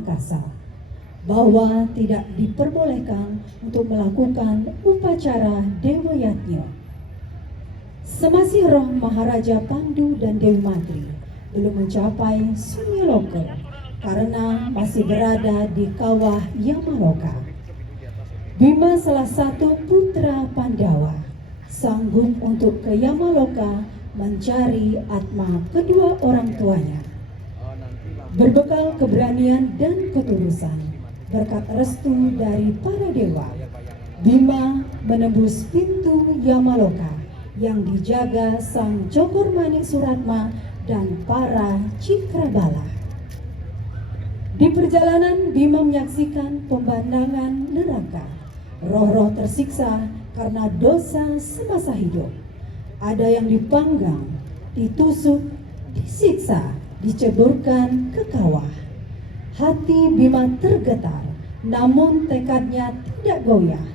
angkasa, bahwa tidak diperbolehkan untuk melakukan upacara Dewa Yatnya. Semasih roh Maharaja Pandu dan Dewi Matri belum mencapai Sunyaloka karena masih berada di kawah Yamaloka, Bima, salah satu putra Pandawa, sanggup untuk ke Yamaloka mencari atma kedua orang tuanya. Berbekal keberanian dan ketulusan, berkat restu dari para dewa, Bima menembus pintu Yamaloka yang dijaga Sang Cokor-Manik Suratma dan para Cikrabala. Di perjalanan, Bima menyaksikan pemandangan neraka, roh-roh tersiksa karena dosa semasa hidup. Ada yang dipanggang, ditusuk, disiksa, diceburkan ke kawah. Hati Bima tergetar, namun tekadnya tidak goyah.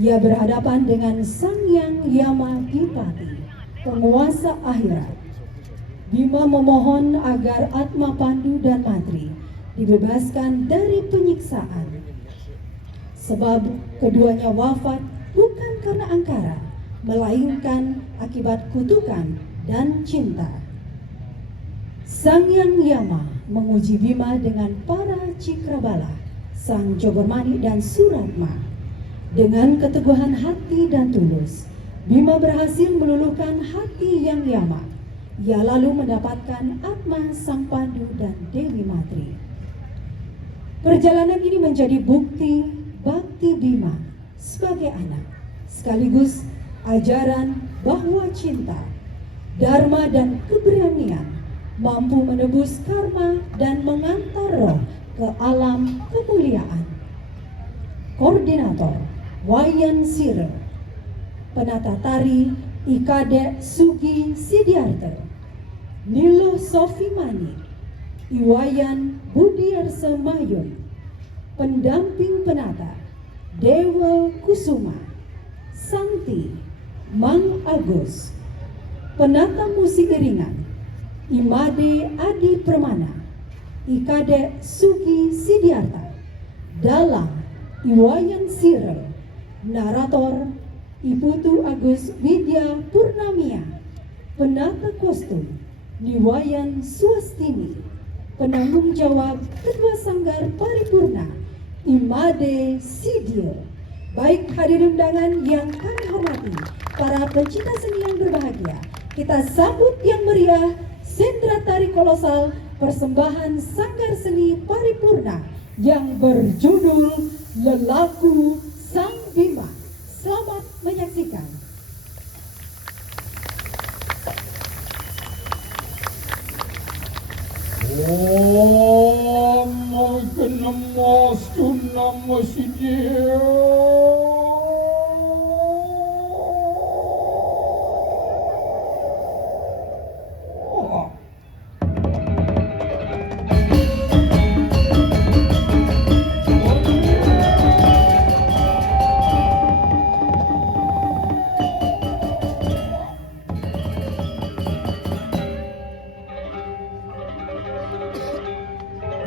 Ia berhadapan dengan Sang Hyang Yamadipati, penguasa akhirat. Bima memohon agar atma Pandu dan Matri dibebaskan dari penyiksaan, sebab keduanya wafat bukan karena angkara, melainkan akibat kutukan dan cinta. Sang Hyang Yama menguji Bima dengan para Cikrabala, Sang Cokor-Manik dan Suratma. Dengan keteguhan hati dan tulus, Bima berhasil meluluhkan hati Hyang Yama. Ia lalu mendapatkan atma Sang Pandu dan Dewi Matri. Perjalanan ini menjadi bukti bakti Bima sebagai anak, sekaligus ajaran bahwa cinta, dharma dan keberanian mampu menebus karma dan mengantar roh ke alam kemuliaan. Koordinator Wayan Sire, penata tari Ikade Sugi Sidiarte, Nilo Sofi Manik, Iwayan Budiarsa Mayun, pendamping penata Dewa Kusuma, Santi Mang Agus, penata musik iringan Imade Adi Permana, Ikade Sugi Sidiarta, dalang Iwayan Sire, narator Iputu Agus Widya Purnamia, penata kostum Niwayan Swastini, penanggung jawab Ketua Sanggar Paripurna Imade Sidio. Baik hadirin undangan yang kami hormati, para pencinta seni yang berbahagia, kita sambut yang meriah sentra tari kolosal persembahan Sanggar Seni Paripurna yang berjudul Lelaku Sang Bima. Selamat menyaksikan. Om Namastu Namasidaya.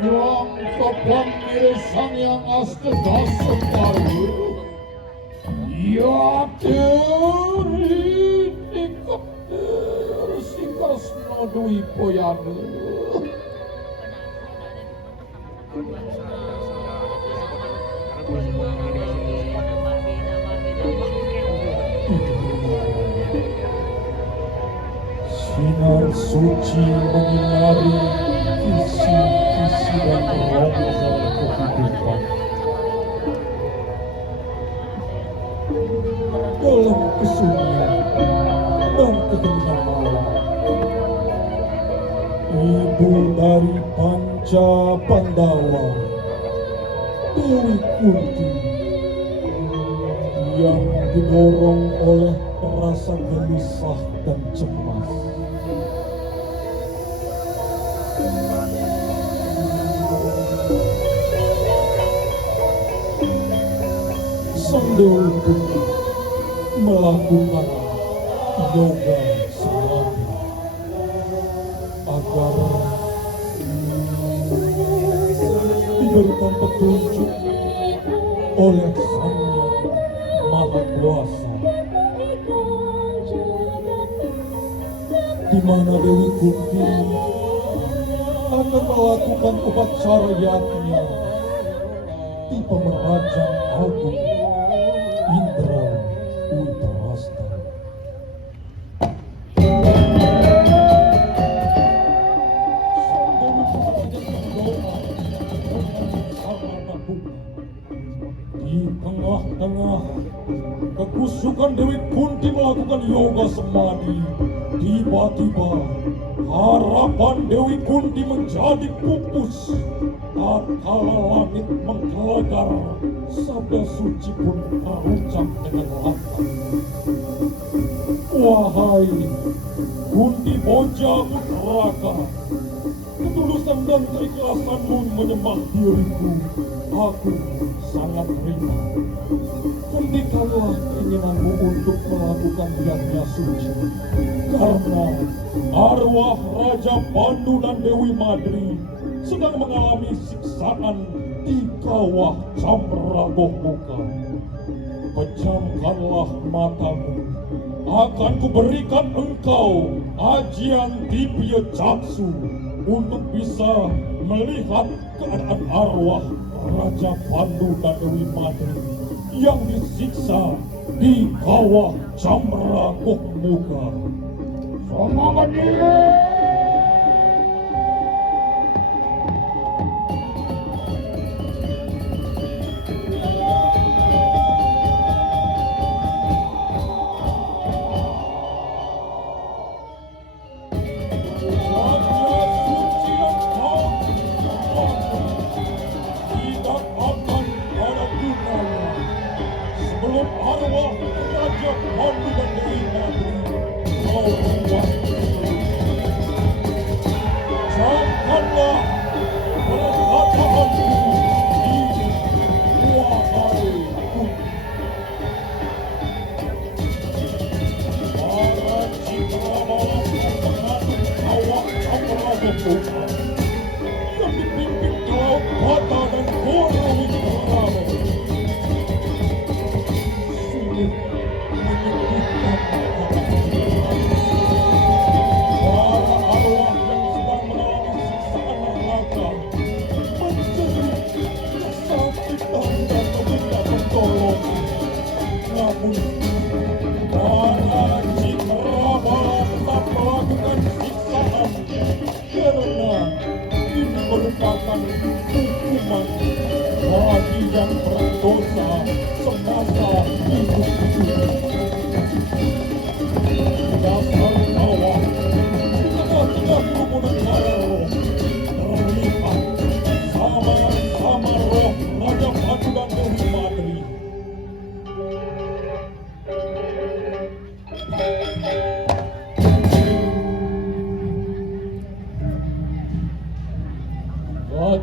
Yang kepanggil Sang Yang Astaga Sekali, ya teri diketer Sikasno Dwi Poyane. Sinar suci menyinari kisi-kisi dan rongga kehidupan. Dalam kesunyian dan keheningan malam, ibu dari Panca Pandawa, Dewi Kunti, yang didorong oleh rasa gelisah dan cemas, Sang Dewi Kunti melakukan yoga samadhi agar diberikan petunjuk oleh Sang Maha Kuasa, di mana Dewi Kunti akan melakukan upacara yatnya di Pemerajang Agung Indra Witarasta. Di tengah-tengah kekusukan Dewi Kunti melakukan yoga semadi, tiba-tiba harapan Dewi Kunti menjadi pupus. Tatkala langit menggelegar, sabda suci pun terucap dengan lantang. Wahai Kunti Boja Putraka, ketulusan dan keikhlasanmu menyembah diriku, aku sangat rindu. Hentikanlah keinginanmu untuk melakukan yatnya suci, karena arwah Raja Pandu dan Dewi Madri sedang mengalami siksaan di kawah Camragoh Muka. Pejamkanlah matamu, akan kuberikan engkau ajian Dibya Caksu untuk bisa melihat keadaan arwah Raja Pandu dan Dewi Madri yang disiksa di kawah Camragoh Muka. Semangat diri! Sebelum arwah Raja Pandu dan Dewi Madri kau buat janganlah perkataanku ini, wahai Kunti. Para citra bawah mengaduk kawah Camragoh Muka yang dipimpin Laut Bata dan Gora Witaraba menyebutkan para arwah yang sedang mengalami siksaan neraka menjerit kesakitan dan meminta pertolongan. Namun para citra tetap melakukan siksaan karena ini merupakan hukuman bagi yang berdosa semasa hidup ini. Dasar kawah tengah-tengah kerumunan para roh terlihat sama roh Raja Pandu dan Dewi Madri.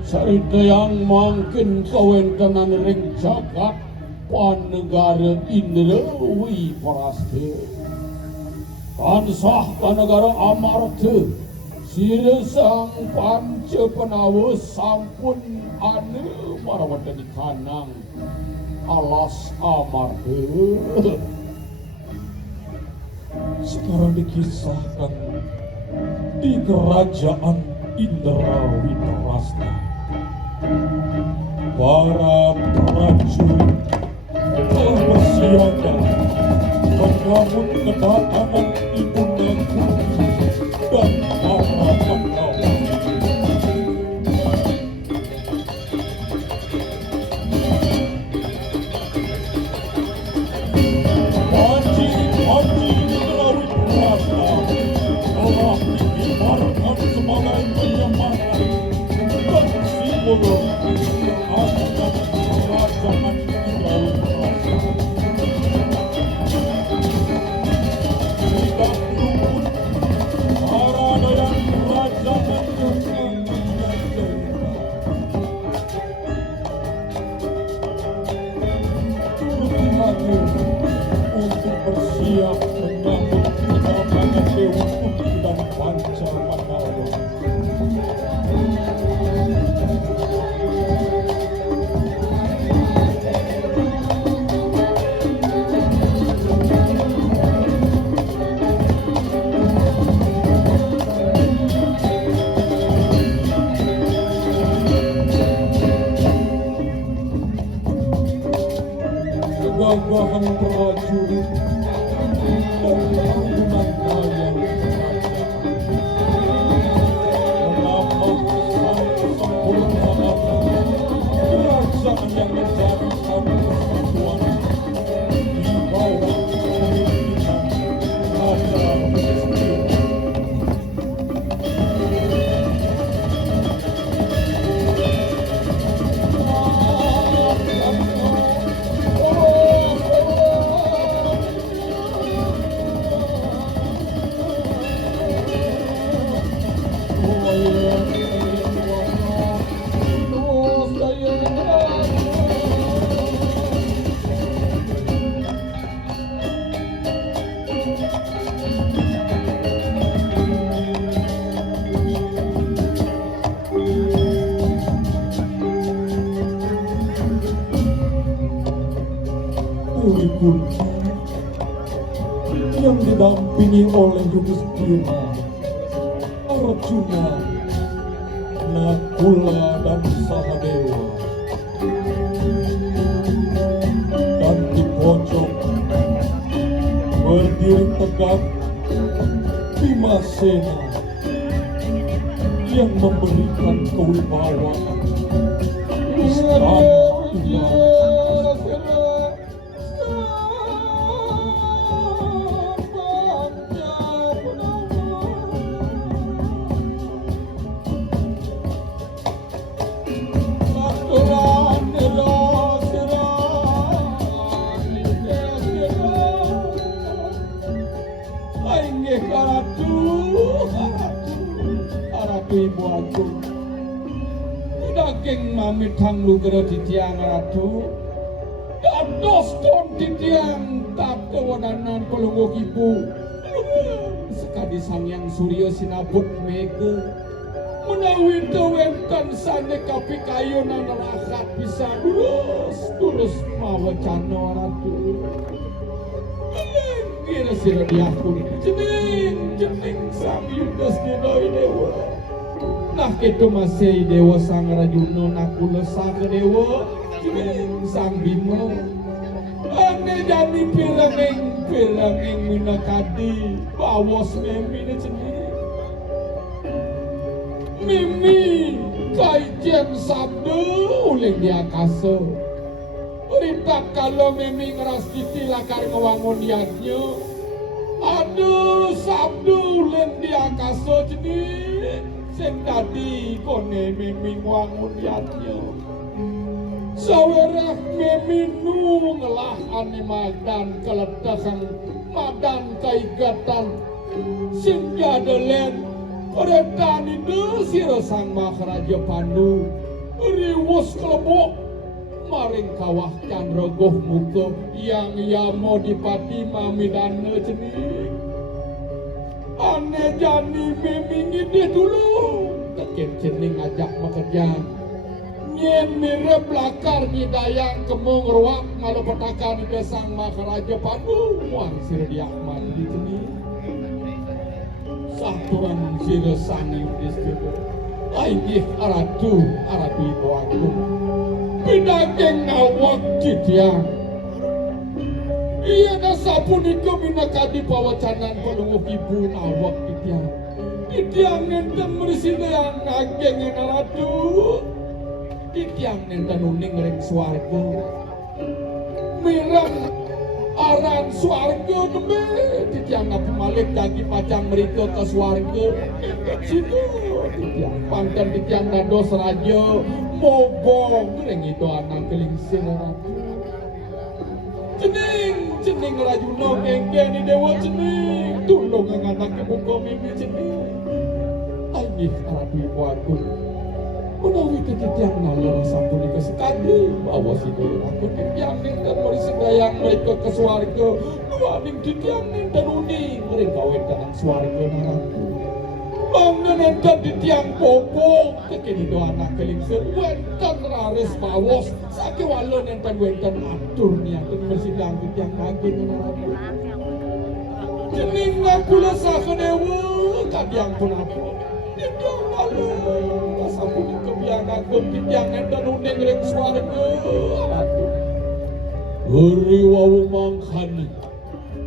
Carita yang makin kawentenan ring jagat panegara Indra Witarasta tansah panegara Amarta siresang panca penawa sampun anu marawatan di kanang alas Amarta. Sekarang dikisahkan di kerajaan Indra Witarasta, para prajurit telah bersiaga menyambut kedatangan Ibunda Kunti dan para Pandawa. Panji Indra Witarasta telah dikibarkan sebagai penyemangat dan simbol akan kerajaan Indra Witarasta. Tidak luput para dayang kerajaan yang turut hadir untuk bersiap menyambut kedatangan Dewi Kunti dan Panca Pandawa. kegagahan prajurit dan keanggunan kalian kerajaan menambah kesempurnaan kerajaan yang menjadi satu kesatuan di bawah kepemimpinan Raja Hestia. Tuli Kunci yang didampingi oleh Yudhistira, Arjuna, Nakula dan Sahadewa, dan di pojok berdiri tegak Bhimasena yang memberikan kewibawaan istana Tunggal. Ibu aku daging mami tanglu gero titiang ratu dados kon titiang tak kewadanan pelunggu ibu sekadi sang yang surya sinabut mega menawi tewenten sane kapi kayunan rakat bisa tulus mawacana ratu kira sira diakun jening sang Yudhistira dewa. Nah itu masih dewa sang Rajuna Nakula sang dewa sang Bima ane jani piranging minakadi bawas mimi sendiri mimi kajian sabda oleh di akasa berita kalau mimi ngeras titi lakar ngewangun niatnya aduh sabda oleh di akasa jenis sing tadi kone mimi wangun niatnya sawerah mimi nu ngelah animal dan keletakan madan kaigatan sing jadelen peretan itu siro sang Maharaja Pandu riwus kelebok maring kawah Candrogoh muka yang yamo dipati mamidana jenis ane jani memingi dia dulu tekin jening ngajak bekerja nyen mirip lakar nyidayang kemung ruak malu petaka di desang Maharaja Pandu muang sira di Ahmad di sini saturan sira sang Yudhistira aingih aratu ibu aku bidageng ngawak citiang iya nasapunika minakadi pawacanan pelungguh ibu awak titiang nenten merisideang ageng yang ratu titiang nenten uning ring swarga mirang aran swarga nembe titiang ngapu malik jagi pacang mereka ke swarga situ titiang pangkan titiang dados raja mobong ring itu anak kelingsir ratu jening Rajuna kengkeni dewa jening tulung ang anak muka mimi jening aingih ratu ibu aku menawi titiang nalor sampun ikasekadi bawa si dewa aku titiang ning dan marisidayang mereka ke swarga nuaning titiang ning dan uning mereka wetan swarga naraku bangga nenten titiang popo kekini do anak kelingsir wenten raris pawas saki walo nenten wenten atur niatun bersidang titiang daging naraku jening Nakula saka dewa kadiang pun apa titiang walo sampun kebiang aku titiang nenten uning ring swarga Uri wau mangkani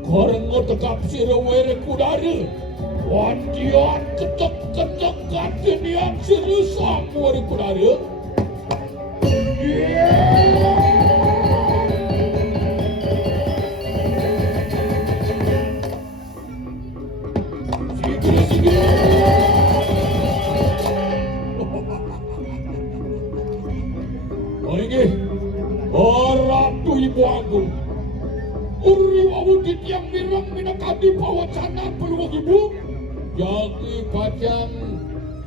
karena tekap sirawere kudara wantian ketek-ketek katenian sirusam wari kudara. Ratu Ibu Agung uri wau titiang mirang minakadi pawacana peluang ibu jagi pajang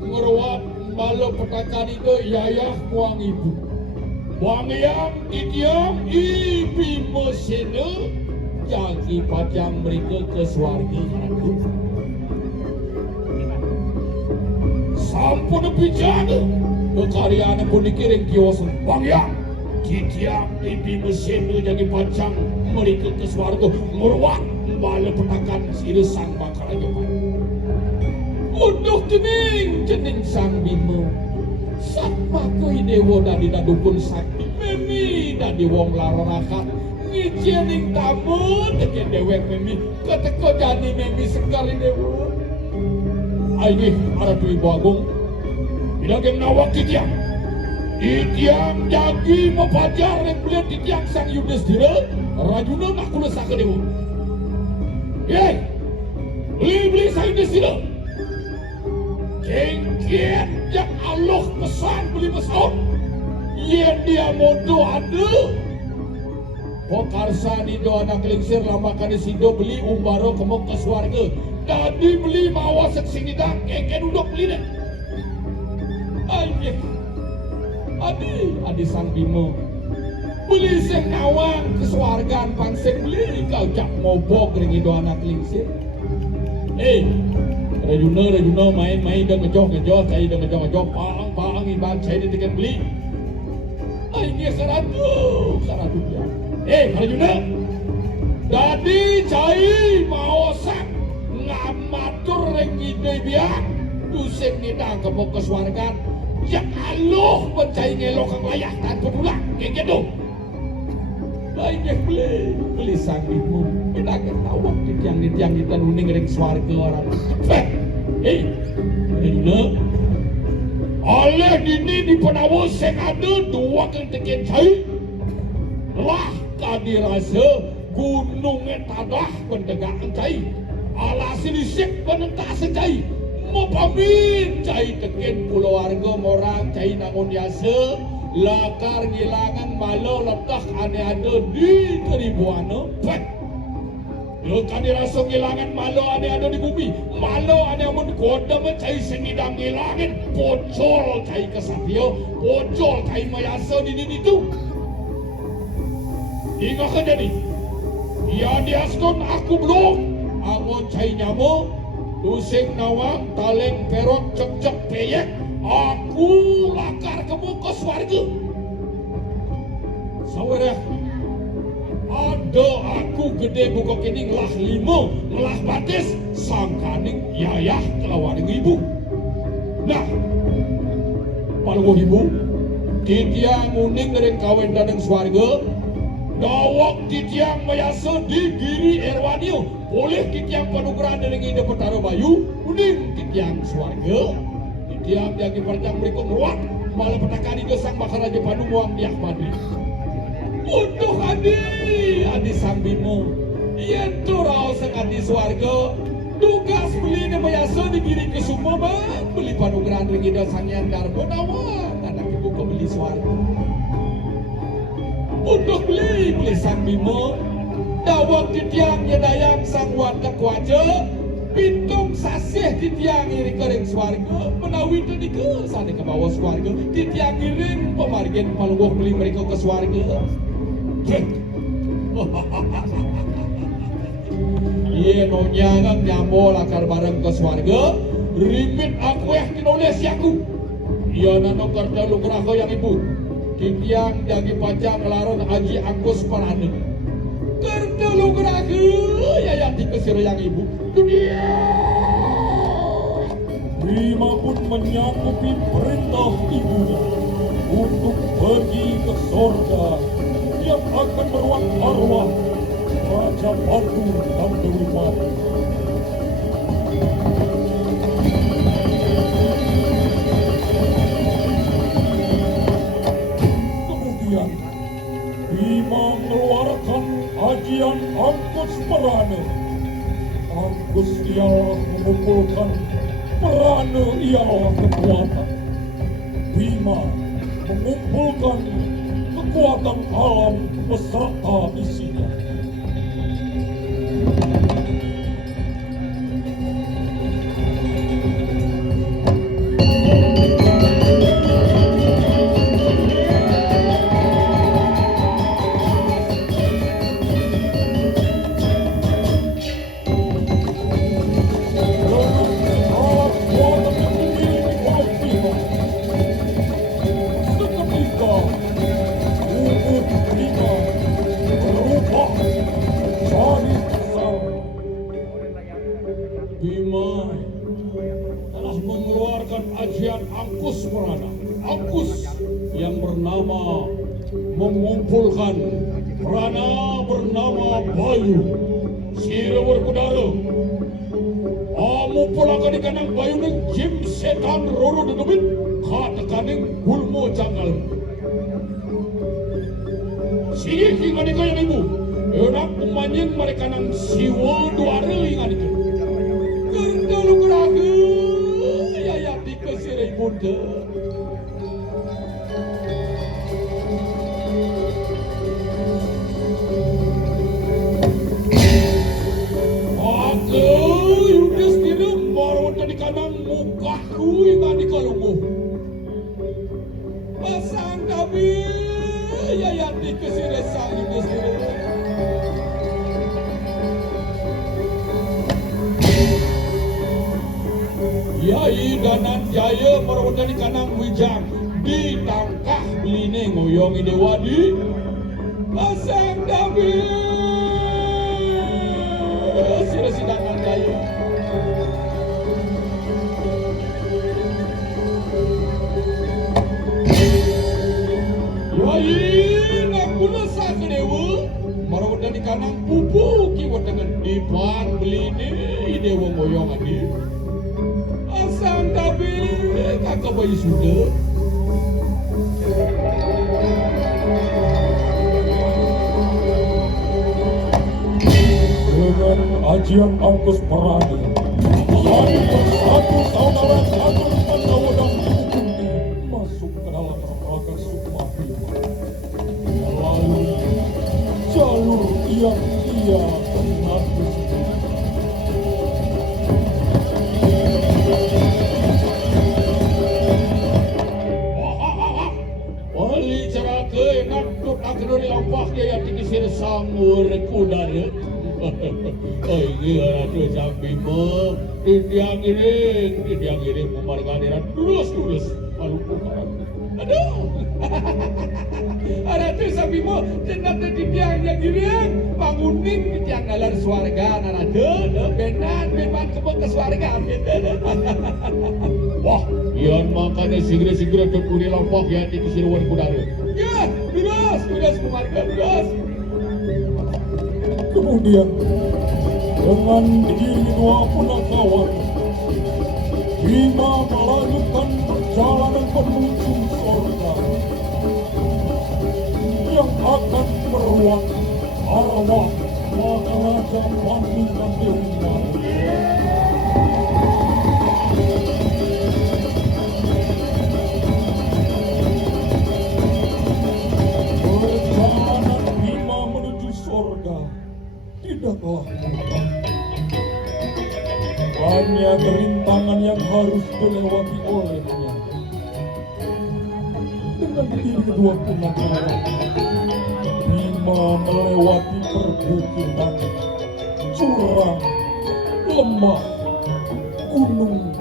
ngerawat malam petakan itu yayah muang ibu wang yang titiang ibi mesene jagi pajang mereka ke swarga ratu sampun bicara kekaryaan pun dikiring kiosan wang yang titiang ibi mesene jagi pajang mereka ke swarga ngurwat bala petakan sirisan bakal Jepang. Untuk jening sang bimo sama koi dewa dadi dadukun sakti memi dadi wong lararakat ngijening tamu deken dewek memi keteko jadi memi sekali dewa. Aini Ratu Ibu Agung bilagem nawak titiang titiang jagi mepajar yang beliau titiang sang Yudhistira rajuna nak kula saka dewa. Yey, beli sang Yudhistira. Kengkian yang Allah pesan beli pesawat. Yang dia modo ada. Pokarsa di do anak lingsir lamakan di sido beli umbaro kemok ke swarga. Tadi beli mawa seksini dah kengkian duduk beli deh. Adi sang bimo. Beli sing nawang keswargaan pangsing beli kau jak mobok ringi do anak lingsir. Rajuna main dan ngejoh cai dan ngejoh paang iban cai dengan beli. Ini karatu dia. Rajuna. Jadi cai mau sak ngamatur ringi de biak. Dusing nida kemok keswargaan. Ya Allah mencai ngelok kang layah tanpa pulang kayak gitu. Banyak beli sangitmu kita ketawa tiang kita nuning ring swarga orang. Rajuna oleh dini di penawa sing ada dua kang teken cai lah kadirasa gunungnya tadah pendegaan cai alasi disik penentah secai mau pamit cai teken keluarga morang cai nangun yasa lakar ngilangan malo letak ane ada di teribuana lekan dirasa ngilangan malo ane ada di bumi malo ane amun koda mencai sengidang ngilangin pocol cai kesatyo pocol cai mayasa di itu ingat kan jadi ya diaskon aku belum amun cai nyamo lusing nawang taleng perok cek peyek aku lakar ke muka swarga. Sawereh ada aku gede buka kini ngelah limo ngelah batis sangkaning yayah kelawaning ibu. Nah paluh ibu titiang uning ngering kawin daneng swarga dawak titiang mayasa di giri erwanio boleh titiang panugrahan dari ide petara bayu uning titiang swarga titiang jagi perjang berikut ruat malah petakan itu sang bakal raja panu muang diak padri untuk adi sang bimo yen tu rao sang adi swarga tugas beli ni mayasa di giri ke semua beli panugrahan dari ide sang yang darbo nawa anak ibu ke beli swarga untuk beli sang bimo dawak titiang nyedayang sang wadah kuaja pintung sasih titiang iri kering swarga menawi itu ke sana ke bawah swarga titiang iring pemargin paluh beli mereka ke swarga. Iya nonya kang nyambo lakar bareng ke swarga rimit aku kinulis yaku iya nano karta lukrako yang ibu titiang jagi pajang laron haji angkus parane karta lukrako yayati kesiro yang ibu dunia Bima pun menyanggupi perintah ibunya untuk pergi ke sorga. Dia akan meruang arwah Raja Batu dan Dewi Mati. Kemudian Bima mengeluarkan ajian Angkus Merana. Angkus ialah mengumpulkan, Merana ialah kekuatan. Bima mengumpulkan kekuatan alam beserta isinya. Bima telah mengeluarkan ajian Angkus Merana. Angkus yang bernama mengumpulkan Prana bernama Bayu. Sira berkudara. Amu pulakan di kanang Bayu neng jim setan roro dedebit. Katekaning gulmo janggal. Sira hingga dikaya ibu. Enak pemanjing mereka nang siwa duara hingga dikaya. Kalau keraga, ya dikasih ibunya. Aku Yudis tidak baru di kanan mukaku yang di kalungmu. Pasang tapi ya dikasih resah Yudis tidak. Yai Danan Jaya merawat di kanang wijang ditangkah beline ngoyongi dewadi pasang dabi sila si Danan Jaya Yai nak guna sa kedewa merawat di kanang pupu kiwat dengan dipan beline dewa ngoyongan di Asang tapi kakak bayi sudah. Dengan ajian Angkus Merana, satu saudara satu Pandawadang dihukum masuk ke dalam raga Sukma Bima. Melalui jalur yang ia kenal. Akhirnya lampah dia yang dikisir sangur kudara. Ini ada sampai dia ngiring pemargadiran lulus maluku karang. Aduh, ada tu sampai tenat di tiang yang giring bangunin di tiang nalar swarga narada benan kebak swarga. Wah, ian makanya segera kekuni lampah yang dikisir wan kudara. Ya, Bilas pemarga, Bilas. Kemudian dengan diiringi dua punakawan, Bima melanjutkan perjalanan menuju surga yang akan meruang arwah Maharaja Batu dan Dewi Mati. Tidaklah mudah. Banyak rintangan yang harus dilewati olehnya. Dengan diri kedua punakawan, Bima melewati perbukitan, jurang, lembah, gunung,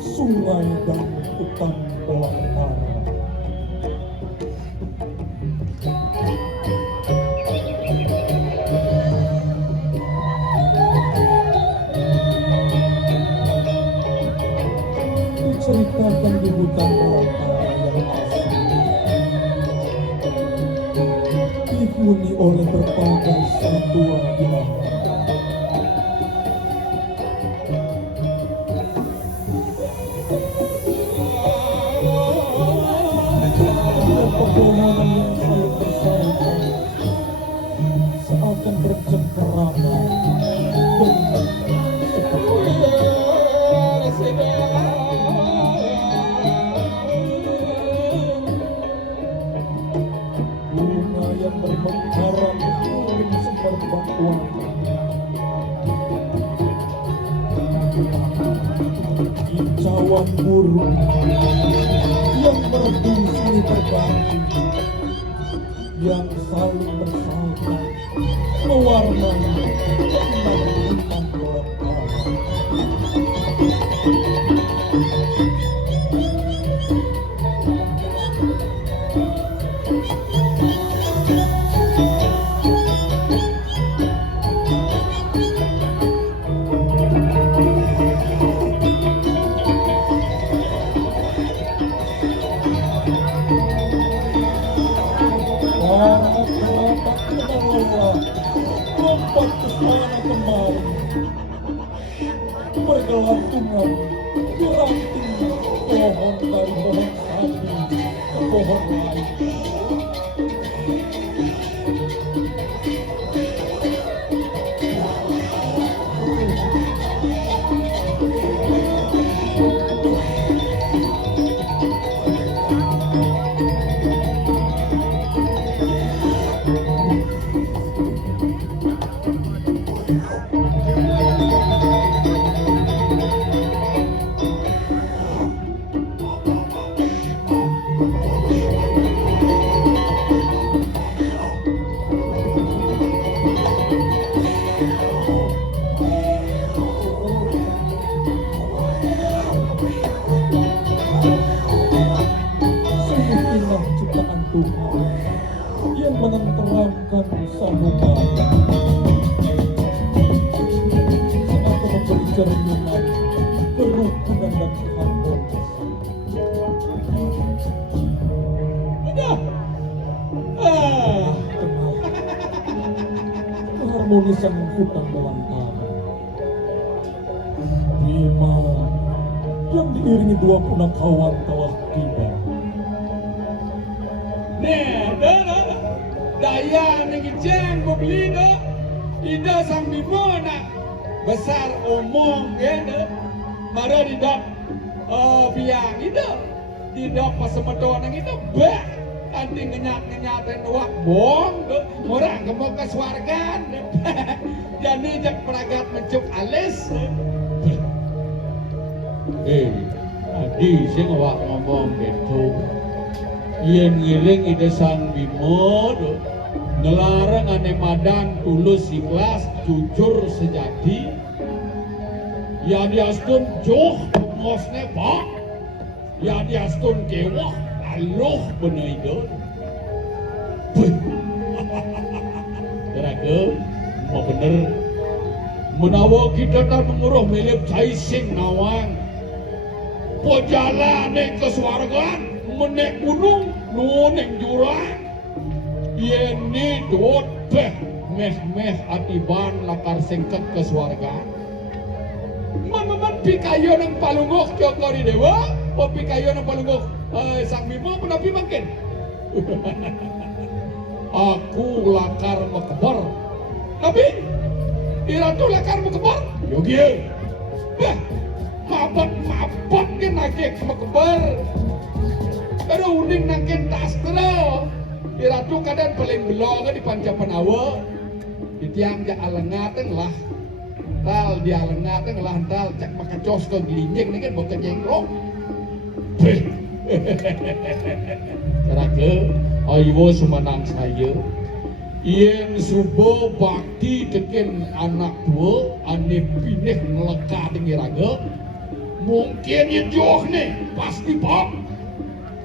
sungai dan hutan belantara. Diceritakan di hutan belantara yang asli, di ditemuni oleh berbagai sentuhan ilahi. Dan permohonan yang saya persoalkan seakan bercengkerama dengan bunga yang bermekaran di semerbak warna, kicauan burung yang merdu silih berbagi, yang saling bersalta mewarnai bintang melekat. Lompat ke sana kemari, bergelantungan di ranting pohon dari pohon sapi ke pohon lain. Sungguh indah ciptaan Tuhan yang menenteramkan sanubari, seakan memberi cerminan kerukunan dan keharmonisan. Udah. Keharmonisan hutan belantara. Bima yang diiringi dua punakawan telah tiba. Daya nengiceng beli do, ida sang bimona besar omong gede, mara didap biang ida, didap pas semedoan yang itu bah, nanti ngenyatin wak bong do, orang kemau ke swargan, jadi jak peragat mencup alis. Tadi saya ngomong gitu. Yen ngiring ide sang bimo do, ngelarang ane madan tulus ikhlas jujur sejati, ya diastun joh mosne pak, ya diastun kewah aluh bener itu. Kira-kira mau bener menawa kita tak menguruh milip caising nawang pojala nek keswargan menek gunung nuneng jurang yeni dot beh meh atiban lakar sengket keswargan mamaman pikayo ng palungok joko di dewa o pikayo ng palungok sang bimo menapi makin aku lakar mekebar tapi iratu lakar mekebar yogi beh mabat kan nagek mekebar pero uning nangkin tastra iratu kadan paling belong di Pancapenawa di tiang ja alengaten lah tal di alengaten lah tal cak makacos ke gelinjeng ini kan bukan jengklok karake ayo sumanang saya yen subo bakti teken anak tua ane pineh ngelekat ngiraga mungkin ya joh nih pasti pak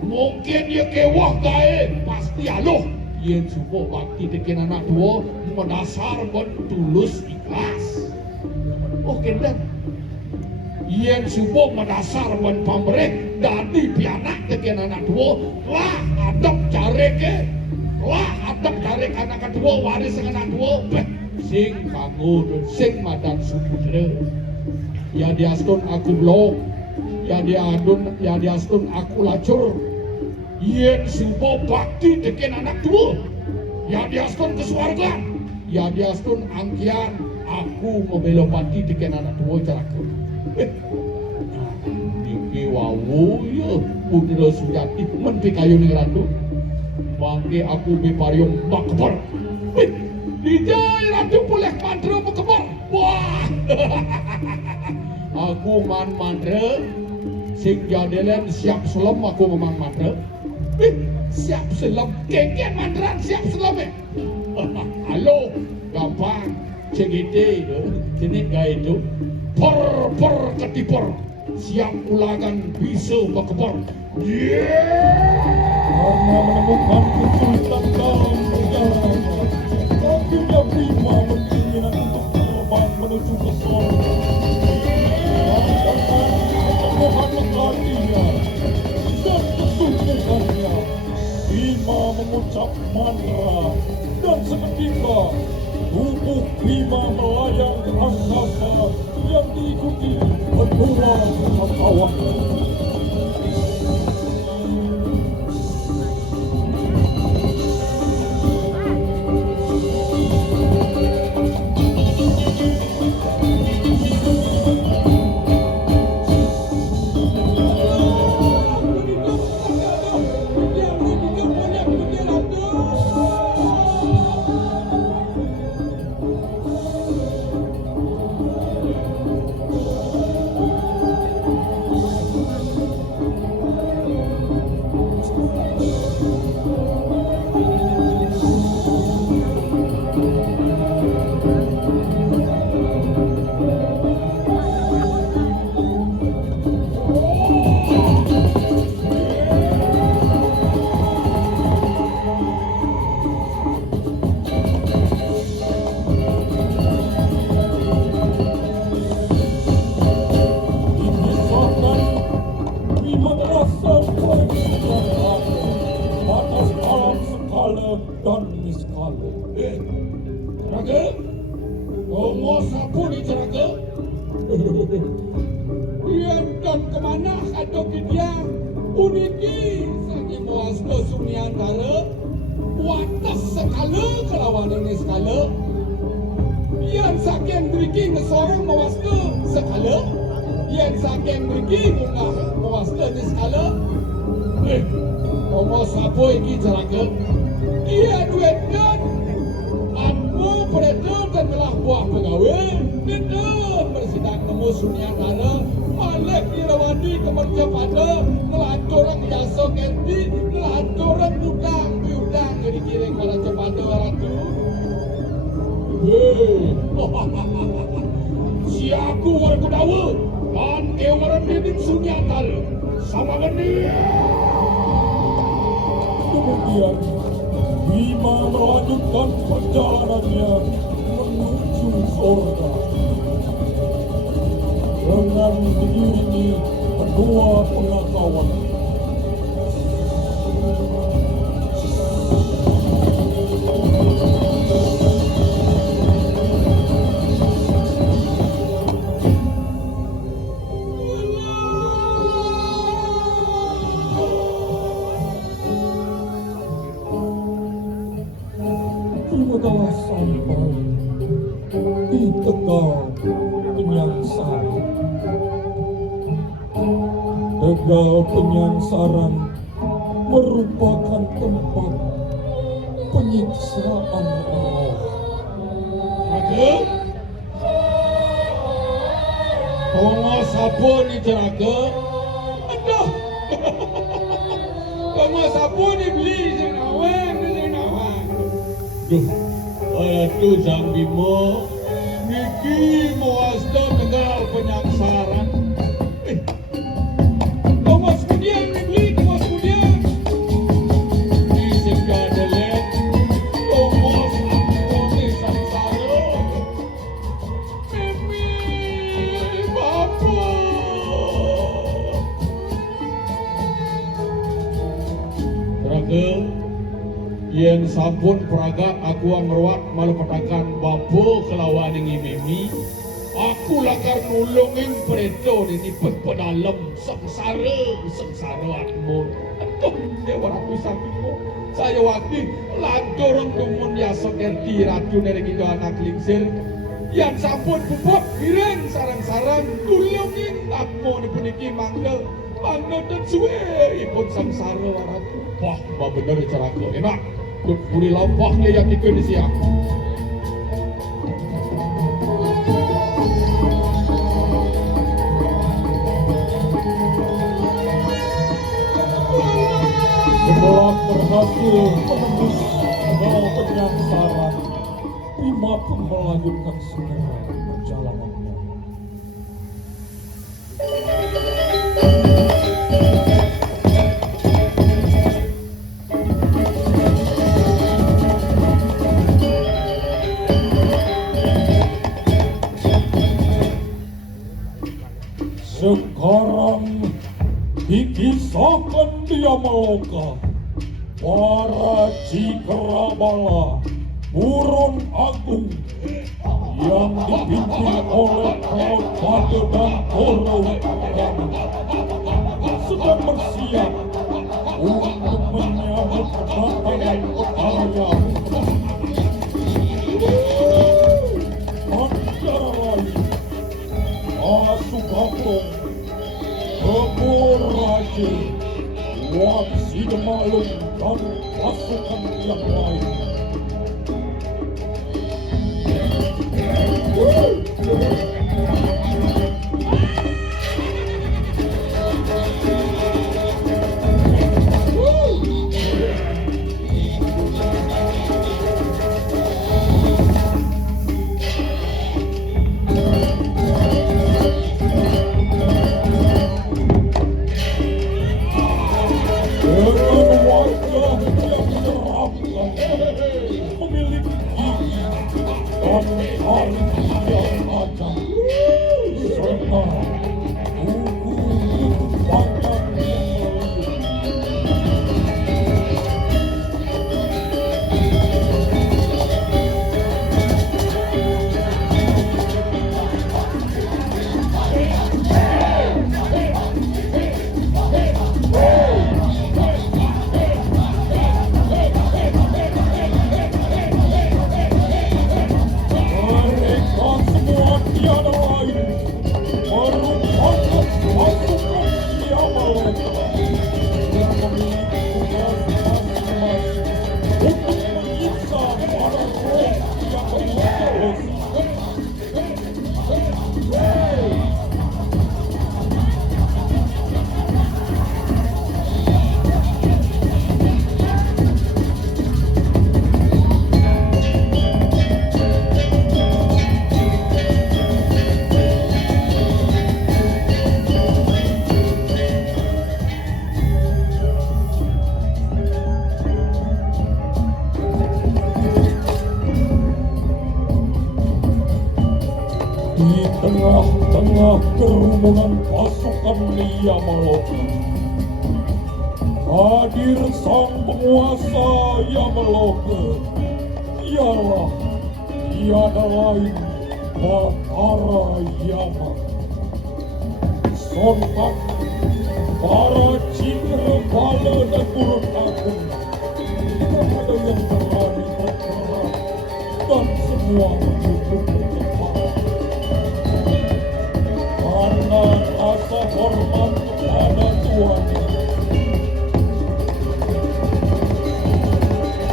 mungkin ya kewah gae pasti aluh yen supo bakti teken anak tua mendasar bon tulus ikhlas oh kendan yen supo mendasar bon pamrih dadi pianak teken anak tua lah adab careke lah adab careke tarik anak kedua waris anak dua sing bangun sing madan suputra ya diastun aku blok ya diastun aku lacur yen subo bakti deken anak dua ya diastun ke swarga ya diastun angkian aku membelopati deken anak dua caraku iki wawu ya putra Suyati menpi kayu ning ratu mangke aku bipariung bakbar dijai ratu boleh mantra bekebar wah aku man mantra sing jadelen siap selam aku memang mantra siap selam kengken mantra siap selam halo gampang cegite jenis gaya itu per ketipor siap ulangan bisa bekebar Karena menemukan kesulitan dalam perjalanannya, akhirnya Bima berkeinginan untuk terbang menuju ke sorga. Dengan keteguhan hatinya dan kesungguhannya, Bima mengucap mantra dan seketika tubuh Bima melayang ke angkasa yang diikuti kedua kawannya. Dan niskala. Raga, kau mau sapu ni Raga? Diam dan kemana atau diam? Uniki sagi muas ke Sunyantara, watas sekala kelawan ini sekala. Yang saking beriki seorang muas ke sekala, yang saking beriki bunga muas ke ini sekala. Kau mau sapu ini Raga? Ia duit dan apa predator telah buah pegawai dan bersidang nemu Sunyantara Malek Irawadi kemercepada melanturang yaso kendi melanturang udang piudang yang dikiring pada cepada ratu si aku warga dawa dan kewaran didik Sunyantara sama benih Kemudian Bima melanjutkan perjalanannya menuju sorga. Dengan diiringi kedua pengetahuan. Telah sampai di Tegal Penyangsaran. Tegal Penyangsaran merupakan tempat penyiksaan roh. Raga, kau mau sapu ni Raga? Aduh, kau mau sapu ni beli senawang. Itu Sang Bima niki muasda Tegal Penyangsaran. Thomas kemudian dibeli Thomas kemudian di Segadelet Thomas Antoni Sangsara Mimi Bapa Raga yen sampun pragat aku ngruwat malupetakan babo kelawan ing mimi, aku lakar nulungin preto ini pedalem sengsara atmun. Aduh, dewa aku sampingmu. Saya waktu lanturung dumun yasok erti racun dari kita anak lingsir. Yang sampun bubuk piring sarang-sarang nulungin atmun puniki manggel dan suwe ipun sengsara waratu. Wah, mbak bener caraku enak. Kut puri lampahnya yang ikut di siang. Setelah berhasil menembus segala penyansaran, Bima pun melanjutkan segera perjalanannya. Sekarang dikisahkan dia Maloka, para Cikerabala, Burun Agung yang dipimpin oleh Raut Bade dan Koro sedang bersiap untuk menyambut kedatangan Arya. Antara lain Asugapong, Kebur Raja, Wangsi Demalung dan pasukan yang lain. Di tengah-tengah kerumunan pasukan Yamaloka, hadir sang penguasa Yamaloka, ialah tiada lain Batara Yama. Sontak para Cikerabala dan Burun Agung, tidak ada yang berani bergerak dan semua mendukung cepat. Karena rasa hormat kepada Tuhan,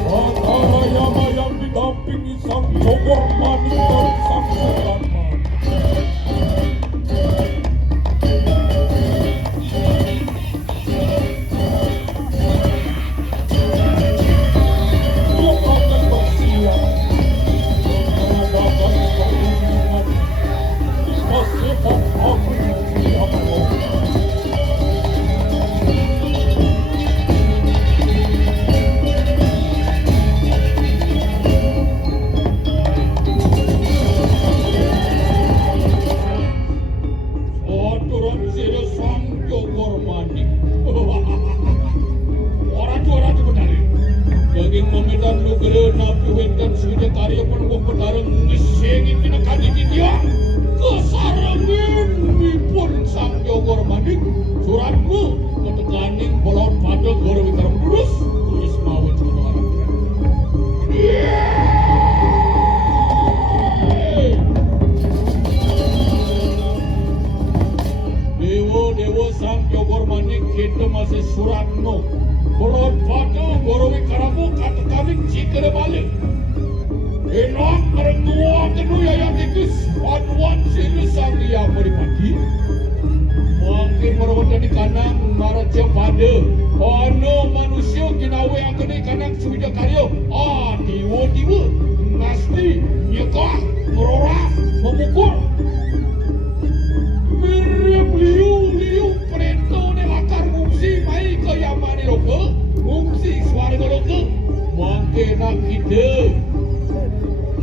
Batara Yama yang didampingi sang Jogor Manik dan sang Surama yang akan bersiap menghadapi Saking mamitan nugara napi wentan suja karya penuh petarung ngesengi pinakadi dia kesarangin mipun sang jogor manik suratmu ketekaning bolon pada goro wikaram bulus tulis mawet sekolah Dewa sang jogor manik kita masih suratmu bolon pada goro wikaramu kata kami cikere balik enak merengua kenu yang tikus wan sini sang yang meripati mungkin merawat di kanang maraja pada ono manusia ginawe yang kena kanang suja karyo diwa nasti nyekah merorah memukul mirip liu preto nelakar ngungsi mai ke yamani loke ngungsi suara loke mungkin nak kita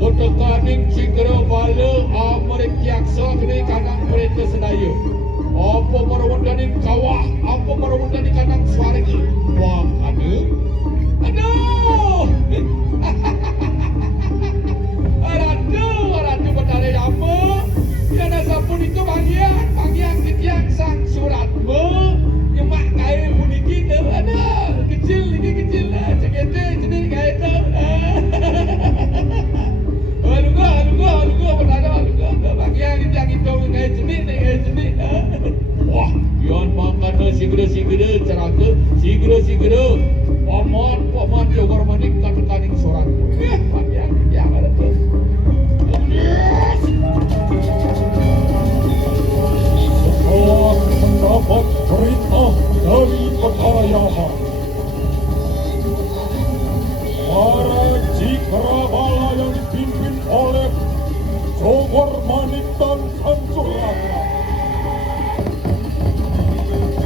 Kotekaning cikera bala Amerik yaksa kini kanang mereka sedaya apa merawadanin kawah apa merawadanin kanang swarga wah aduh aradu betare apa yana sapun itu bagian ketiak sang suratmu nyemak kaya puniki tu aduh kecil lah cekete jenis kaya tu Aluga, betara bagian yang itu kaya jenis wah, yan makan segera ceraka segera paman jogor manik kataning sorak bagian yang ada tu Setelah mendapat perintah dari Betara Yama, para Cikrabala yang dipimpin oleh Jogor Manik dan Sancuraka,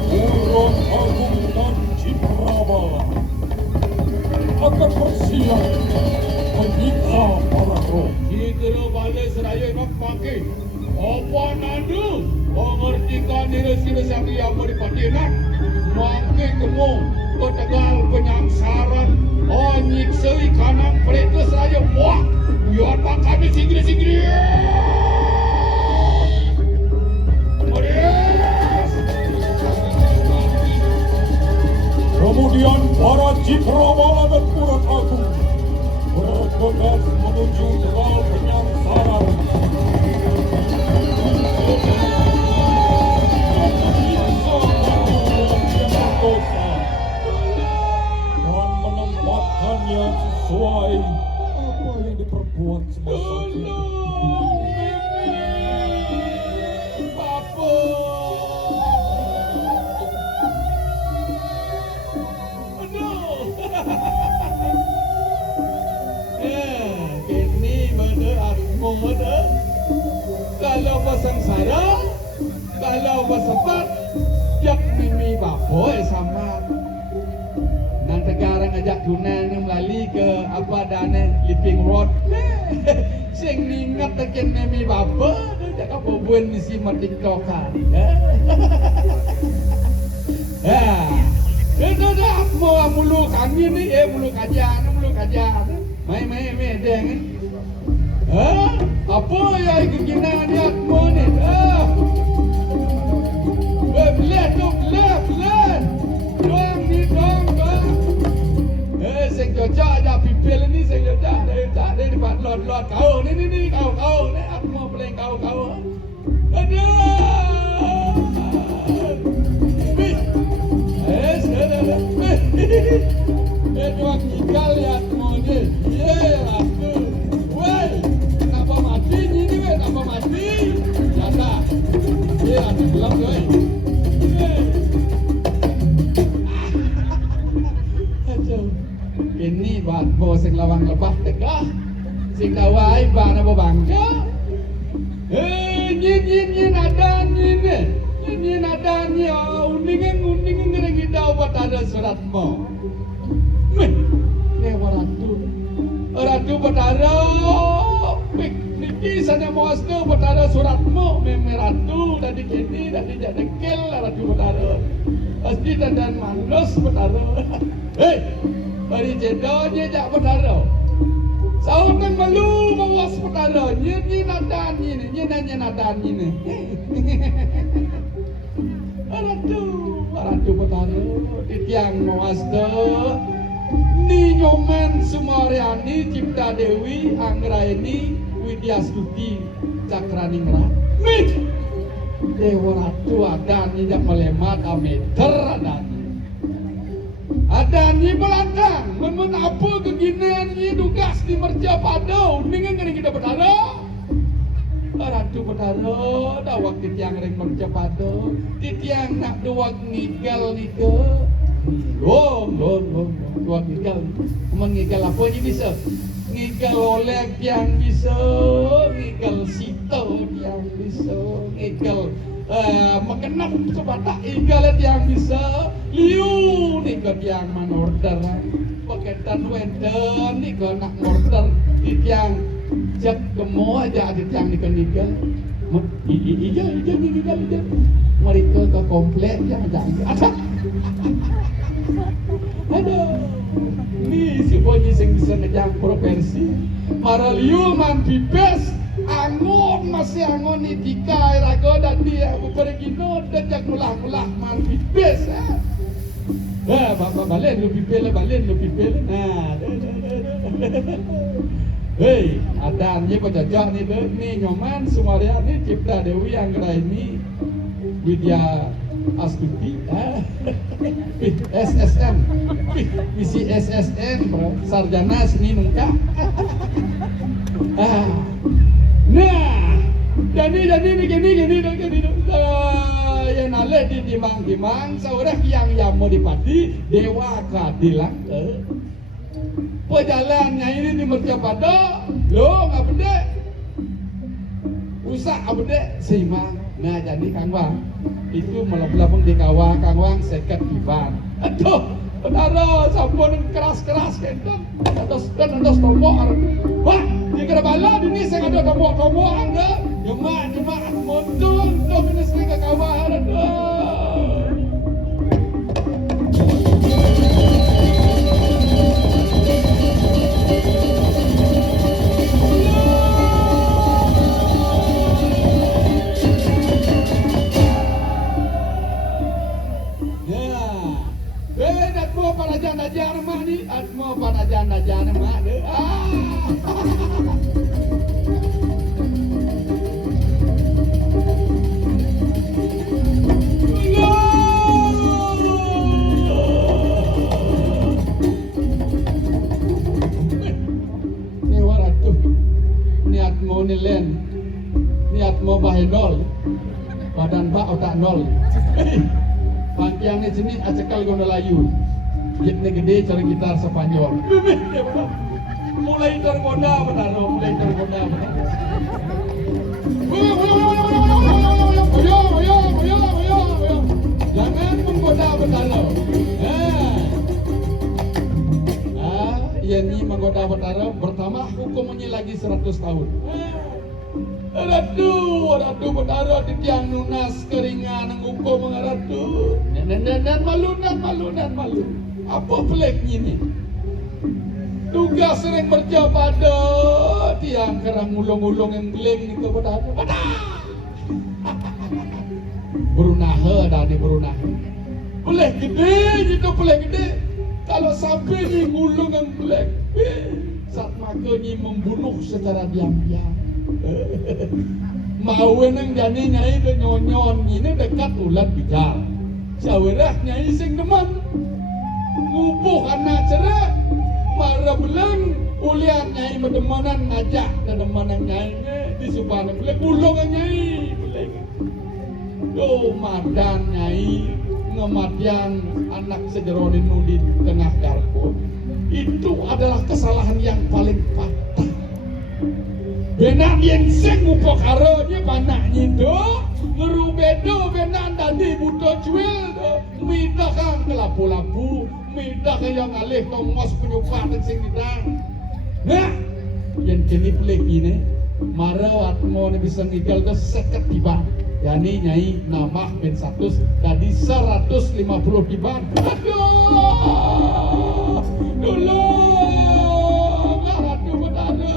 Urun Agung dan Cikrabala akan bersiap menyiksa para roh. Cikrabala seraya nak pakai apa nandu mengertikan diri sang yang meripatinak mangke kemu ketegal penyangsaran nyiksai kanang mereka seraya wah biar makan sigri Kemudian para Cikrabala dan Urun Agung bergegas menuju tegal penyangsaran. Dan menempatkannya sesuai apa yang diperbuat semasa hidup. Kalau bersengsara, kalau bersepat, jak mimi bapo sama. Nang tegarang ajak tunang melalui ke apa dana Living Road. Sing ingat tekan mimi bapo, jak apa buat misi matik toka. Itu dah mau mulu kami ni, mulu kajian. Mai deng. Apa yang kena niat mo ni? Belat. Dong. Sing cocok ada pipil ni sing cocok tak ada di pat lot kau ni kau ni aku mau peleng kau. Aduh. Dua kikal lihat mo ni. Aku. Woi. Kenapa mati? Jasa. Ada gelap oi. Ini buat bos sing lawang lebah tegah. Sing dawai bana bangga. Nyin adanya uningan ngerengi daw batara suratmu. Ne ratu batara. Niki sana mosno batara suratmu memeratu tadi kini tadi jadekil ratu batara. Pasti dandan manus batara. Hei, Dari jedonya jak betara. Sautan malu bawa sepedara. Ni nadan ni. Ni nanya nadan ni. Aratu betara. Titiang mawasta. Ni nyoman Sumaryani Cipta Dewi Anggraini Widya Stuti Cakraningrat. Nih. Dewa Ratu adani jak melemat ameter adani. Adani belakang men apa keginian ni tugas di merja pada dengan kita betara. Ratu betara dah waktu tiang ring merja pada tiang nak dua ngigal ni ke. Dua ngigal. Mengigal apa ni bisa? Ngigal oleh yang bisa, ngigal sito yang bisa, ngigal mengenap sebatak igal yang bisa, liu ngigal yang manorder, paketan wender ngigal nak order, tiang cek kemo aja ada tiang ngigal, ngigal, mereka ke komplek yang ada. Aduh, ni si Boji sing bisa ngejang provinsi. Maraliu man pipes, angon masih angon ni tikai rago dan dia pergi no dan jak mulah man pipes. Bapak balen lu pipel. Nah, hei, adanya kau jajak ni nyoman Sumaryani Cipta Dewi Anggraini Widya Astuti, SSN, misi SSN, sarjana seni nungka. Nah, jadi begini. Yang nale di timang, seorang yang mau dipati dewa keadilan. Perjalannya ini di mercapada, lo nggak beda, usah abede seimbang. Nah jadi Kang Wang itu melabung di kawah Kang Wang seket iban. Aduh, betara sampun keras kentang. Atas tombok. Wah, di Kerbala ini saya ada tombok anda. Jemaat mundur dominis ke kawah anda. Atmo panajana mah deh. Ni waratu. Niat mau nilen. Niat mau bahenol. Badan bak otak nol. Pantiang ni jenis acekal gondolayu. Jepne gede cari gitar Spanyol. Mulai tergoda benar. Jangan menggoda benar. Ia ni menggoda benar. Pertama hukumannya lagi 100 tahun. Ratu benar di tiang nunas keringan hukum ratu. Dan malu. Apa peliknya ni? Tugas sering kerja pada tiang kerang ulung-ulung yang beling ni kepada berunaha dah ni berunaha. Pelek gede. Kalau sampai ni ngulung yang pelek, saat makanya membunuh secara diam-diam. Mau nang jani nyai de nyon ini dekat ulat bijar. Sawerah nyai sing deman. Ngubuh anak cerak marah belang ulian nyai medemanan ngajak dedemanan nyai di subana belang ulung nyai belang do madan nyai ngemadian anak sejeronin nudin tengah garpo itu adalah kesalahan yang paling fatal. Benak yang sing ngubuh karonya banaknya do ngerubedo benak tadi buto cuil do minta kang kelapu-lapu minta yang alih tongos penyumbatan sing didang. Nah, yang kini pelik ini, marah atmo ni bisa ngigal ke 50 diban. Yani nyai nama ben 100, tadi 150 diban. Aduh, Tolong Ratu Betara.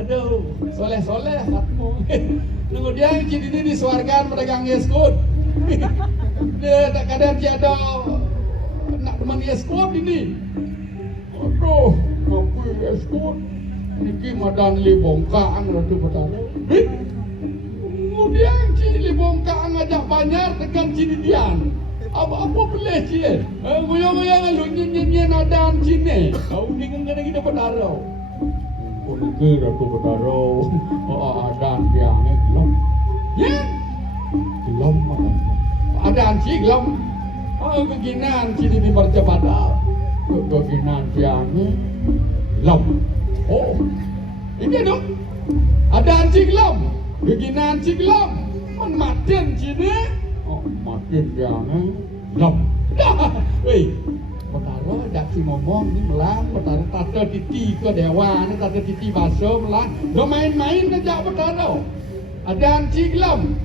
Aduh, soleh-soleh hatmu. Nunggu dia cini ini di suargaan pedagang yeskut. Dia tak kadang tiada nak teman yeskut ini. Aduh, ngapain yeskut? Niki madan li bongkaan Ratu Betara. Kemudian cini li bongkaan ngajak banyak tekan cini dian. Apa boleh cini? Goyang-goyang lu nyanyian adan cini. Kau bingung kena kita Betara. Niki Ratu Betara. Adan dia ni gelap. Ya? Gelap mana? Adan si gelap. Keginan cini di Mercapada. Keginan dia ni gelap. Oh, ini dong. Ada anjing lam, begina anjing lam, maten cini. Oh, maten jangan lam. Hei, Betara dak si ngomong ni melang, Betara tata titi ke dewa ni tata titi baso melang. Do main-main ngajak Betara. Ada anjing lam,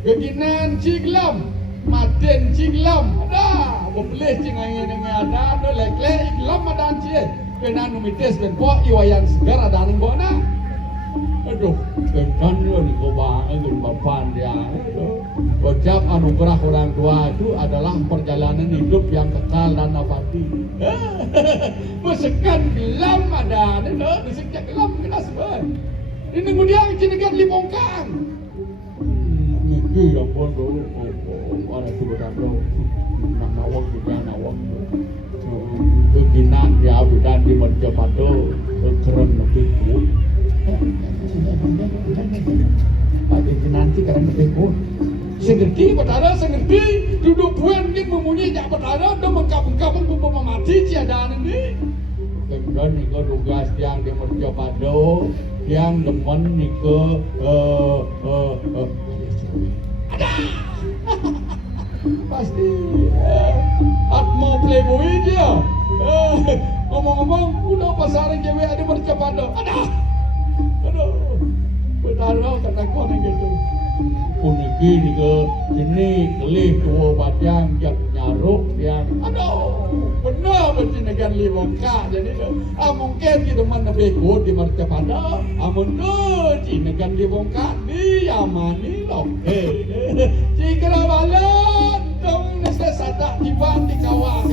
begina anjing lam, maten anjing lam. Ada, boleh cengai ada, do lek-lek lam ada anjing. Kena numites ben po iwayan segar ada ning bona. Aduh, kan yo ni ko bang ngun bapan dia. Ucap anugerah orang tua itu adalah perjalanan hidup yang kekal dan abadi. Mesekan gelam ada ni lo, mesekan gelam kena sebab. Ini kemudian cinegan libongkang. Niki yang bodoh, ada tu Betara. Nak nawak juga nawak. Keginan dia dan di Mercapada keren lebih kuat. Pada nanti keren lebih kuat. Sengerti Betara, sengerti duduk puan ni memunyi jak Betara dan mengkap-mengkap pun mati tiada ini. Kemudian ni ke tugas yang di Mercapada yang demen ni ke ada. Pasti Atmo playboy dia. Ngomong-ngomong udah pasaran cewek ada Mercapada. Aduh. Betara kata kau ni gitu. Puniki ni ke sini kelih tua bajang jak nyaruk yang aduh. Benar betul negan libongka jadi mungkin kita mana bekut di Mercapada. Amun tu negan libongka di Yamani loh. Jika balan dong nasi sadak tiba di kawah.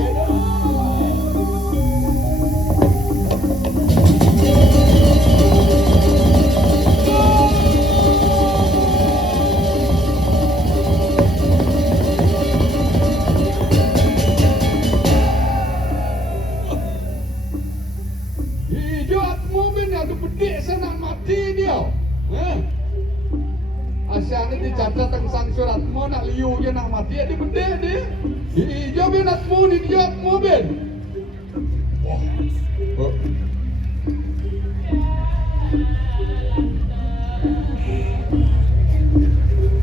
Asyik ni dicatat tentang sang suratmu nak liu je nak mati dia benda dia. Hijau ben atmu ni dia atmu ben.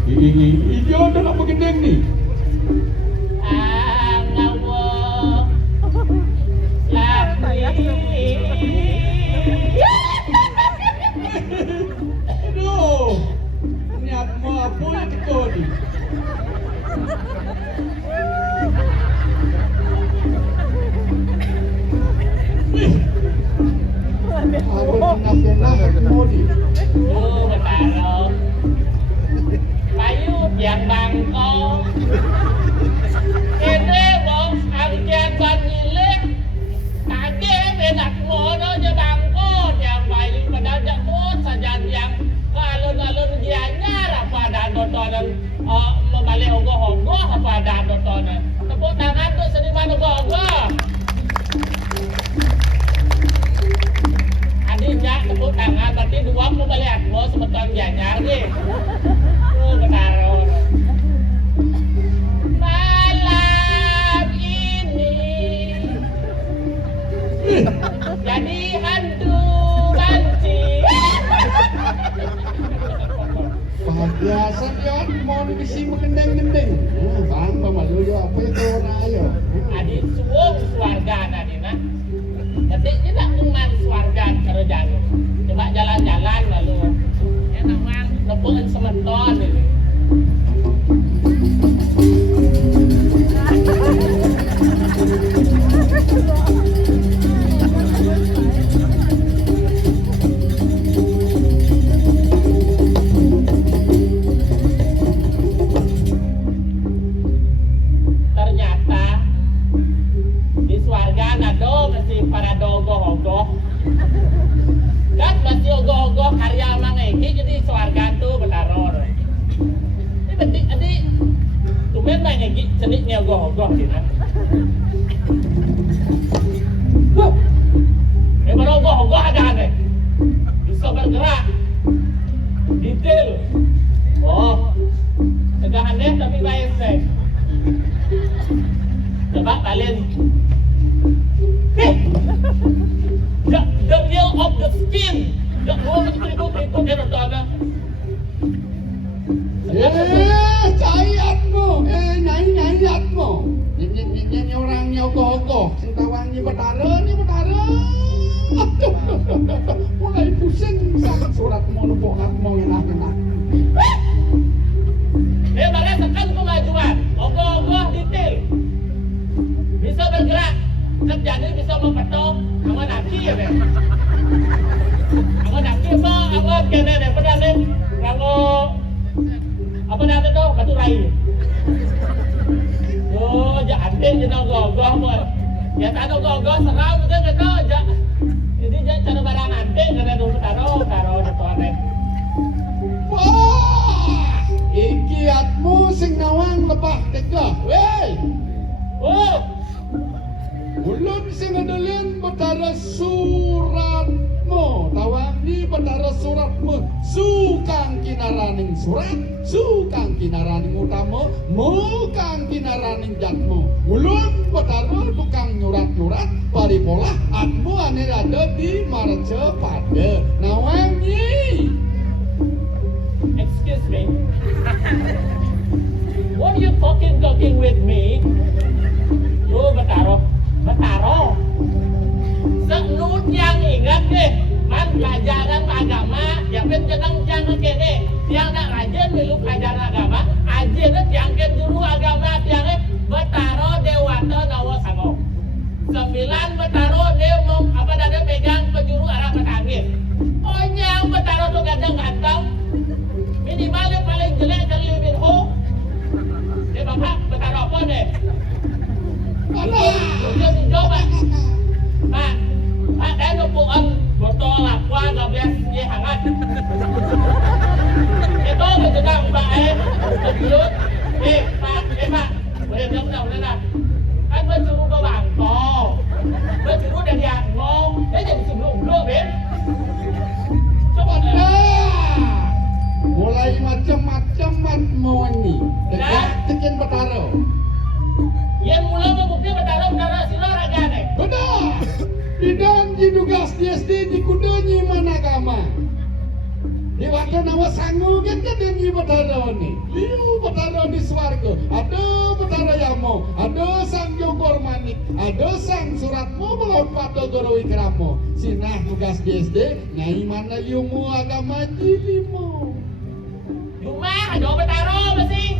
Hijau dah nak bergendeng ni. Ngawang. Lagi. Aduh. Niat mau apa yang tekor ni? Apa nasional mau di? Oh, Betara. Payu yang bangkong. Suarga nontonnya. Tepuk tangan tuh seniman ogoh-ogoh. Adiknya tepuk tangan, berarti dua mau balik aku sebentar janyar nih. Benar. Malam ini jadi hantu banci. Biasa dia mau bisi mengendeng-gendeng. Bang, malu yo apa itu orang ayo. Adik suwung suarga nadina. Detik tidak cuman suarga karo jalan. Coba jalan-jalan lalu. Enak man, nepuin sementon ini. Ternyata di swarga nado masih para dogoh-ogoh. Dan masih ogoh-ogoh karya mangeki jadi swarga tuh betaror. Ini penting adik. Tumen banyak ceniknya ogoh-ogoh sini. Baru ogoh-ogoh ada aneh. Bisa bergerak. Detail. Oh. Tegak aneh tapi baik sih. Coba kalian. The real of the skin. The mau berikut ya nonton. Caiatmu, nyai-nyaiatmu. Nyanyi orangnya ogoh-ogoh. Sing tawangi betara, ini betara. Mulai pusing sama suratmu, lupokanmu enak-enak. Bagaimana tekan kemajuan, ogoh-ogoh detail. Bisa bergerak, terjadi bisa mempetok, aman aki ya deh. Aman aki apa, aman kene deh, pernah deh. Kalau apa namanya tuh, batu rai. Oh, jangan deh, jangan ogoh-ogoh boy. Ya tak ogoh-ogoh seram, udah nggak tahu aja. Jadi jangan cara barang anting, karena dulu taruh di toilet. Wah, iki atmu sing nawang lebah tegah, wey. Oh, Ulun sing ngadelen betara suratmu, tawangi betara suratmu, sukang kinaraning surat, sukang kinaraning utama, mukang kinaraning jatmu. Ulun betara tukang nyurat-nyurat, paripolah atmu ane ada di marca pada nawangi. excuse me. What are you talking with me? Oh, Betaro. Senut yang ingat deh, man pelajaran agama, ya kan jangan kene, tiang nak rajin dulu pelajaran agama, aja deh tiang kan guru agama tiangnya Betaro Dewata Nawa Sango. 9 Betaro dia mau apa ada pegang penjuru arah petangin. Oh nyang Betaro tuh ganteng-ganteng, minimalnya paling jelek kali lebih ho. Dia bapak Betaro apa deh? Dia dicoba. Pak, saya nupuan botol aqua gak biasa hangat. Itu kejegang Pak kebelut. Pak, boleh bilang udah. Kan berjuru ke bangkok, berjuru dari angong, dia jadi sebelum-belum, Coba Mulai macam-macam atmu ini, tegak tekin betara. yang mulai membukti betara sila raga nih. Benar. Bidang didugas di SD di kudenyi managama. Di waktu nawa sangu kan nyi betara ni. Liu betara di swarga. Ada betara yamo, ada sang jogor manik, ada sang suratmu belum pada guru ikramo. Sinah tugas di SD, nyai mana liumu agama jilimu. Cuma ada betara masih.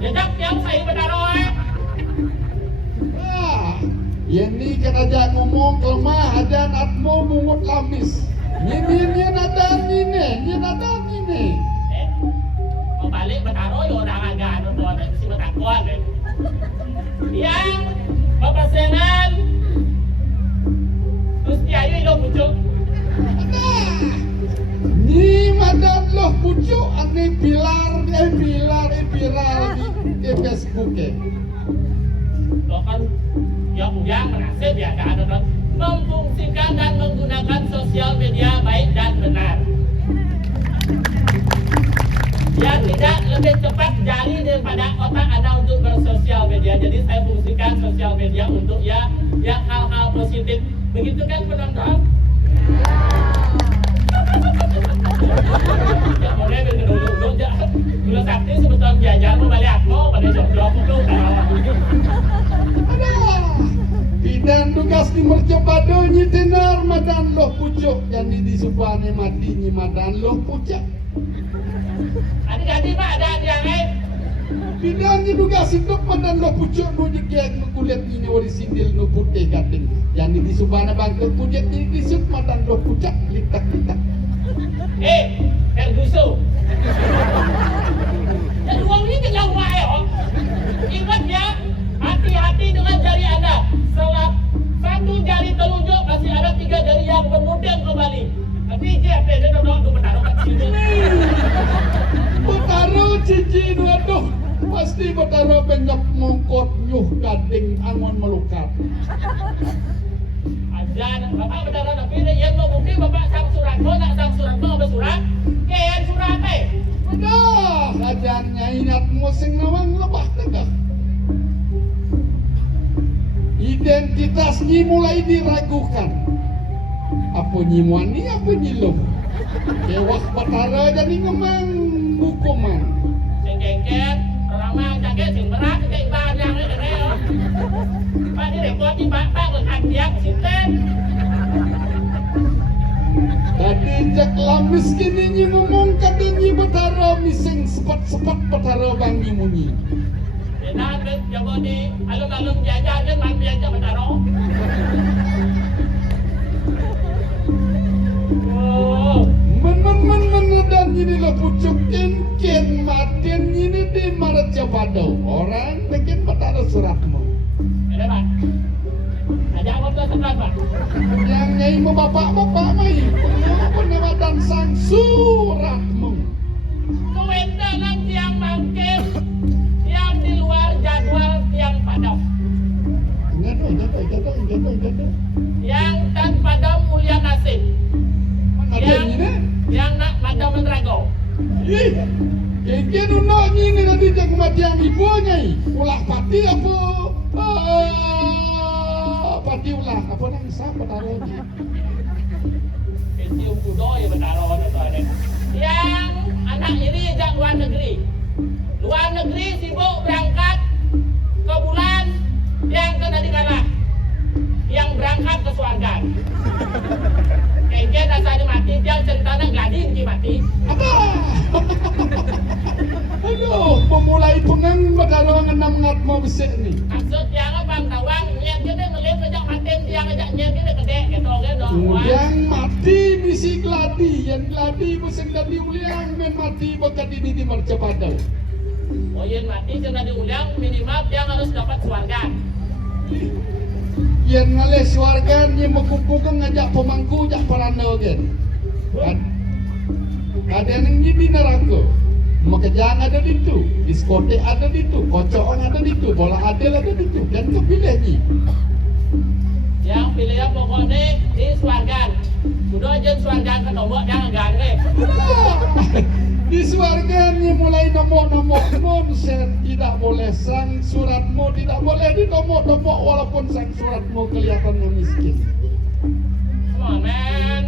Jejak yang saya betara Ini kerajaan ngomong kelemah adan atmu mungut lamis. Ini nadar ini. Mau balik betaro ya orang agak nonton si betakuan deh. Yang pepesenan terus kiai lo pucuk. Ni madan loh pucuk ane pilar di Facebook. ya kan, memfungsikan dan menggunakan sosial media baik dan benar. Yang tidak lebih cepat jari daripada otak Anda untuk bersosial media. Jadi saya fungsikan sosial media untuk ya hal-hal positif. Begitu kan penonton? Ya boleh dulu aja. Dulu sakti sebetulnya belajar membalik aku pada jodoh itu Bidan tugas di mercapado nyi tenar madan loh pucuk yang di supane mati nyi madan loh pucuk. Adik-adik Pak ada yang lain? Bidan nyi tugas itu madan loh pucuk nu jekiak nu kulit ini wari sindil nu putih gating. Yang di supane bangke pucuk ini disup madan loh pucuk litak-litak. Ferguson. Dan uang ini jangan wae oh. Ingat ya, hati-hati dengan jari Anda. Satu jari telunjuk masih ada 3 jari yang bermudeng kembali. Tapi dia dodok tu bertaruh kat sini. Bertaruh cici aduh. Pasti bertaruh banyak mongkot nyuh gading angon melukat. Ajan, bapak berdarah tapi yang mau bukti bapak sang surat. Mau nak sang surat mau bersurat? Kian surat Udah, ajannya ingat musing nawang lebah tegak. Identitas nyi mulai diragukan. Apa nyi muani, apa nyi lo? Kewah batara jadi ngemang hukuman. Sing kengket, orang mah jaga sing berat kayak banyak ni kena. Pak ni repot ni pak berhatiak sinten. Tadi jak lamis kini nyi ngomong kata nyi batara mising sepat-sepat batara bang nyi munyi. Enak kan jago di alung-alung jajan kan main biasa bertaruh. Oh, Men dan ini lo pucuk ken maten ini di Maraja Pado. Orang bikin batara suratmu. ada Pak. Ada apa tu sebelah Pak? Yang nyai mau bapak-bapak mai penawatan sang suratmu. Kewenangan tiang mangkir yang di luar jadwal tiang padam. Gaduh. Yang tan padam mulia nasib. Ada ini. Yang nak padam menerago. Ih, keke nuna ini nanti jak kematian ibu nyai. Ulah pati apa? Pati ulah apa nang siapa taruh ni? Pensiun kudo ya bertaruh ada. Yang anak ini jak luar negeri. Luar negeri sibuk berangkat ke bulan yang kena dikalah. Yang berangkat ke surga. Kengken rasanya mati, dia cerita nak gading dia mati. Apa? Aduh, memulai pengang batara ngenam ngat mau besek ni. Maksud yang apa tawang nyet dia ngelip kejak maten dia ngajak nyet dia kedek gitu kan dong. Yang mati misi gladi, yang gladi musim gladi uliang men mati bekat ini di Marcapada. Oh yang mati jangan diulang minimal dia harus dapat surga. Yang ngalih suarga ni mengkumpulkan ngajak pemangku jak paranda kan. Ada yang di neraka. Makejang ada di tu, diskotek ada di tu, kocokan ada di tu, bola adil ada di tu. Dan tu pilih ni. Yang pilih pokoknya di surga. Udah aja surga ke tombok jangan gange. Di suarga ni mulai nombok-nombok nonsen, tidak boleh sang suratmu, tidak boleh ditombok-tombok walaupun sang suratmu kelihatannya miskin. Come on man,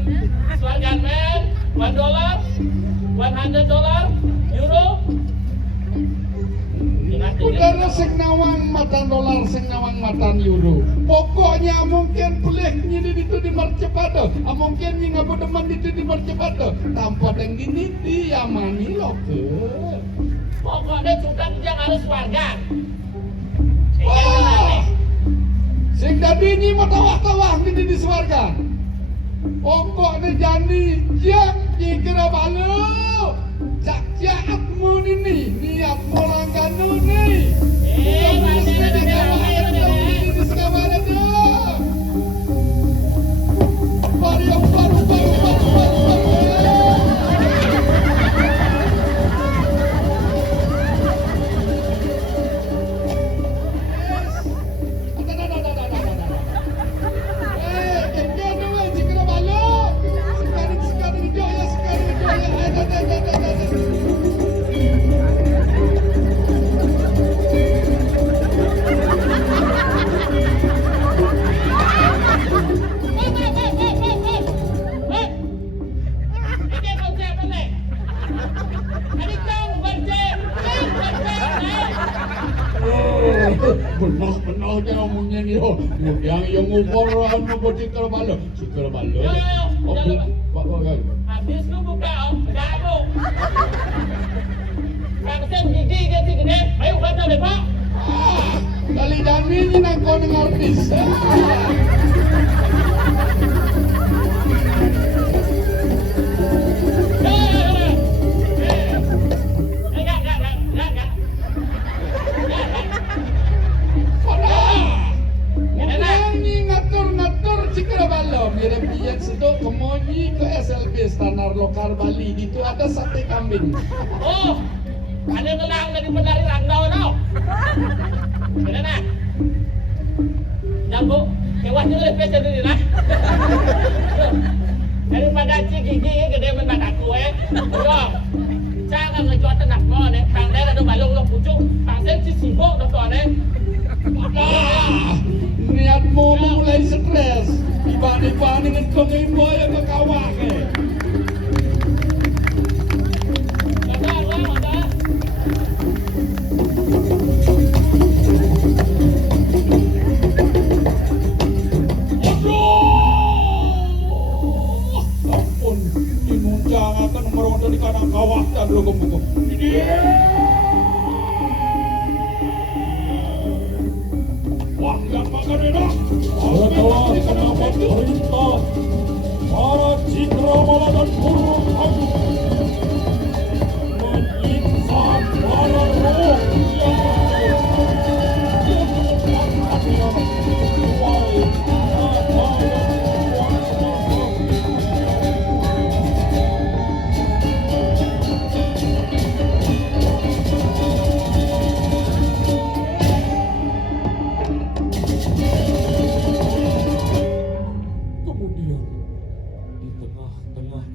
surga man, $1, $100, euro. Udara sing nawang matan dolar, sing nawang matan euro. Pokoknya mungkin pelihnya itu di Marcapada, mungkin yang ngabu deman itu di Marcapada. Tanpa dengan gini diamani loh ke. Pokoknya sudah yang harus warga. Wah, sing dadi ini mau tawah-tawah ini di suarga. Pokoknya jani yang dikira balu. Cak-cakmu ini, niatmu langganu ni. Benar-benar dia ngomongnya ni oh. Yang umur apa Cikal Balo? Cikal Balo. Habis lu buka dah lu. Kangsen gigi gede, ayo baca deh Pak. Kali dami ni nak kau dengar artis. Biar sedok kemonyi ke SLB Standar Lokal Bali itu ada sate kambing. Oh, ada telang dari penari randau tau. Mana nak? Jambu, kewas juga lebih sendiri lah. Daripada cik gigi gede menbat aku Dong. Jangan ngejual tenak kau ni. Kang lain ada balung lo pucuk. Kang sen si sibuk doktor ni. Niatmu mulai stres. Dibanding dengan kau yang kekawak Ampun, dinunjang akan meronda di kanan kawah dan rogong-rogong. Wah, yang makan enak. Setelah mendapat perintah para Cikramala dan Burung Agung menyiksa para roh yang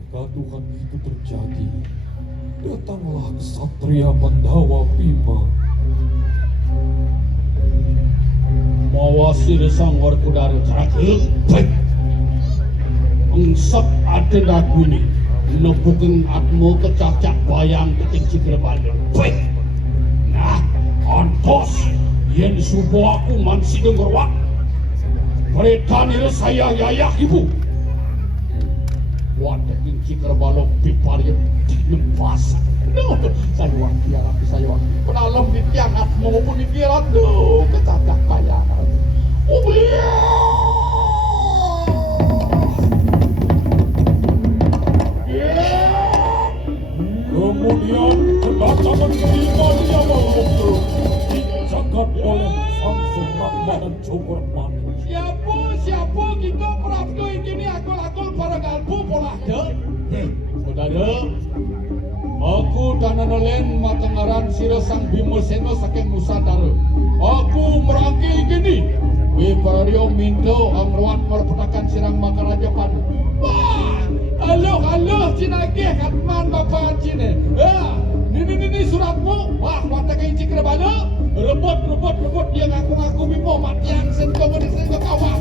kegaduhan itu terjadi, datanglah Ksatria Pandawa Bima. Mawasir sang Werkudara terakhir, baik. Engsep ada daguni, nebukeng atmo kecacak bayang keting Cikal Balo. Baik. Nah, antos, yen subuh aku mansi dengerwak. Perintah nira saya yayak ibu. Wadah Cikal Balo piparnya dinempas. Saya wakil aku saya wakil. Penalam di tiang atmo pun dikira tuh kecacak bayang. Kemudian kedatangan kelima dia mengumpul dijagat oleh sang Suratma dan Jogor Mani. Siapa kita perabdo ini akul-akul para galbu pola de. Saudara, aku dan Nelen matengaran sira sang Bimoseno saking Nusantara. Aku merangki gini. Wibario Minto angruan merpetakan sirang Makaraja Padu. Wah, halo Cinage Katman Bapak Cine. Ini suratmu. Wah, matakan Cikal Balo. Rebut dia ngaku-ngaku Bimo matian sentuh sentuh kawah.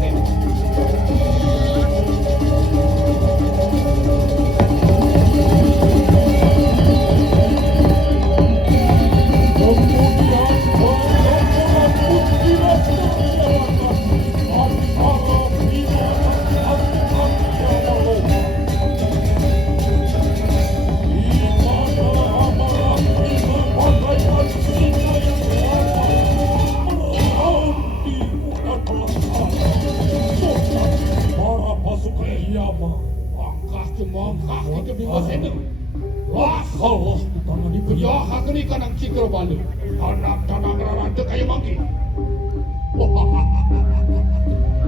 Cikal Balo, anak-anak rarante kayak mangki.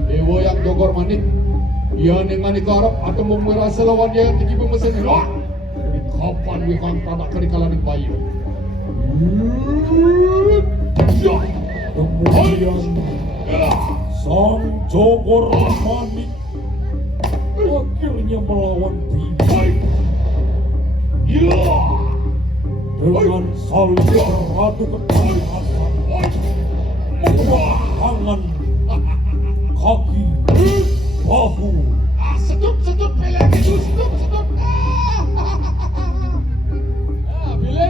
Dewa yang Jogor Manik, ia dengan ikarap atau memerah selawan yang tinggi mesin. Di kapan wikang tadak kerikalan yang bayu. Kemudian sang Jogor Manik akhirnya melawan Bima. Dengan saling beradu ketangkasan, tangan, kaki, bahu. Sedut pelek itu, sedut.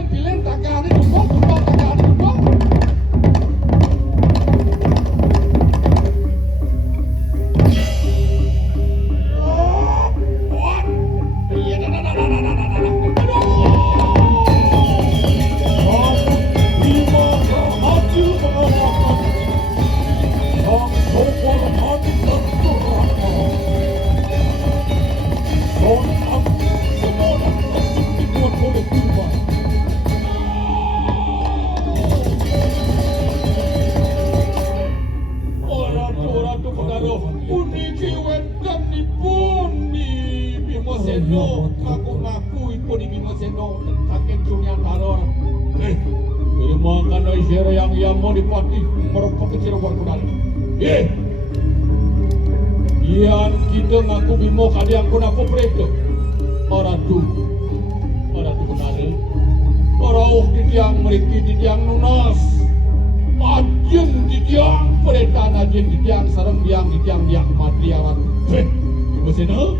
Bilen takkan ini tumpah takkan ini tumpah. Lumakan ay sira yang yamo di pati merupok ke Cirebon kudali. Iyan kita ngaku bimo kadi ang kunapo preto. Oratu kudali. Orauh di tiang meriki di tiang nunas. Ajeng di tiang peretan ajeng di tiang sarang di tiang mati aran. Bimo seno.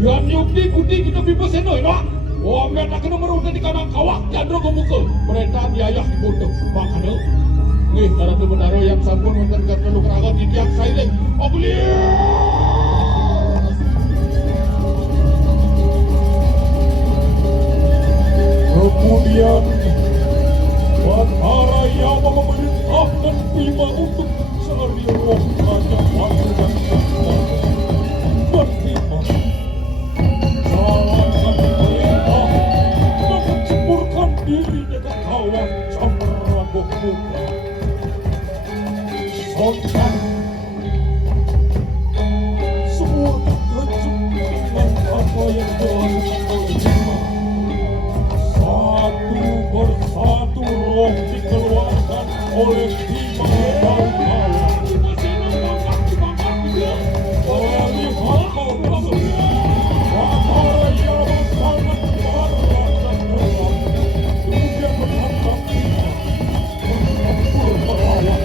Yan yukti kuti kita bimo seno ino. Oh, mereka kena merudah di kanan kawak jadro kemuka. Mereka diayah dibutuh. Makanya, nih karena itu benar yang sampun wonten keteluk raga di tiang silent. Kemudian, Batara yang memerintahkan Bima untuk cari roh raja Batu dan Sakti. Bertima. Diri dengan kawan cameragok muka sontak semua terkejut dengan apa yang dilakukan oleh Bima. Satu persatu roh dikeluarkan oleh Bima dan kawan. Dari hamba tersebut Batara yang sangat marah dan geram. Kemudian menangkap Bima bertempur melawan.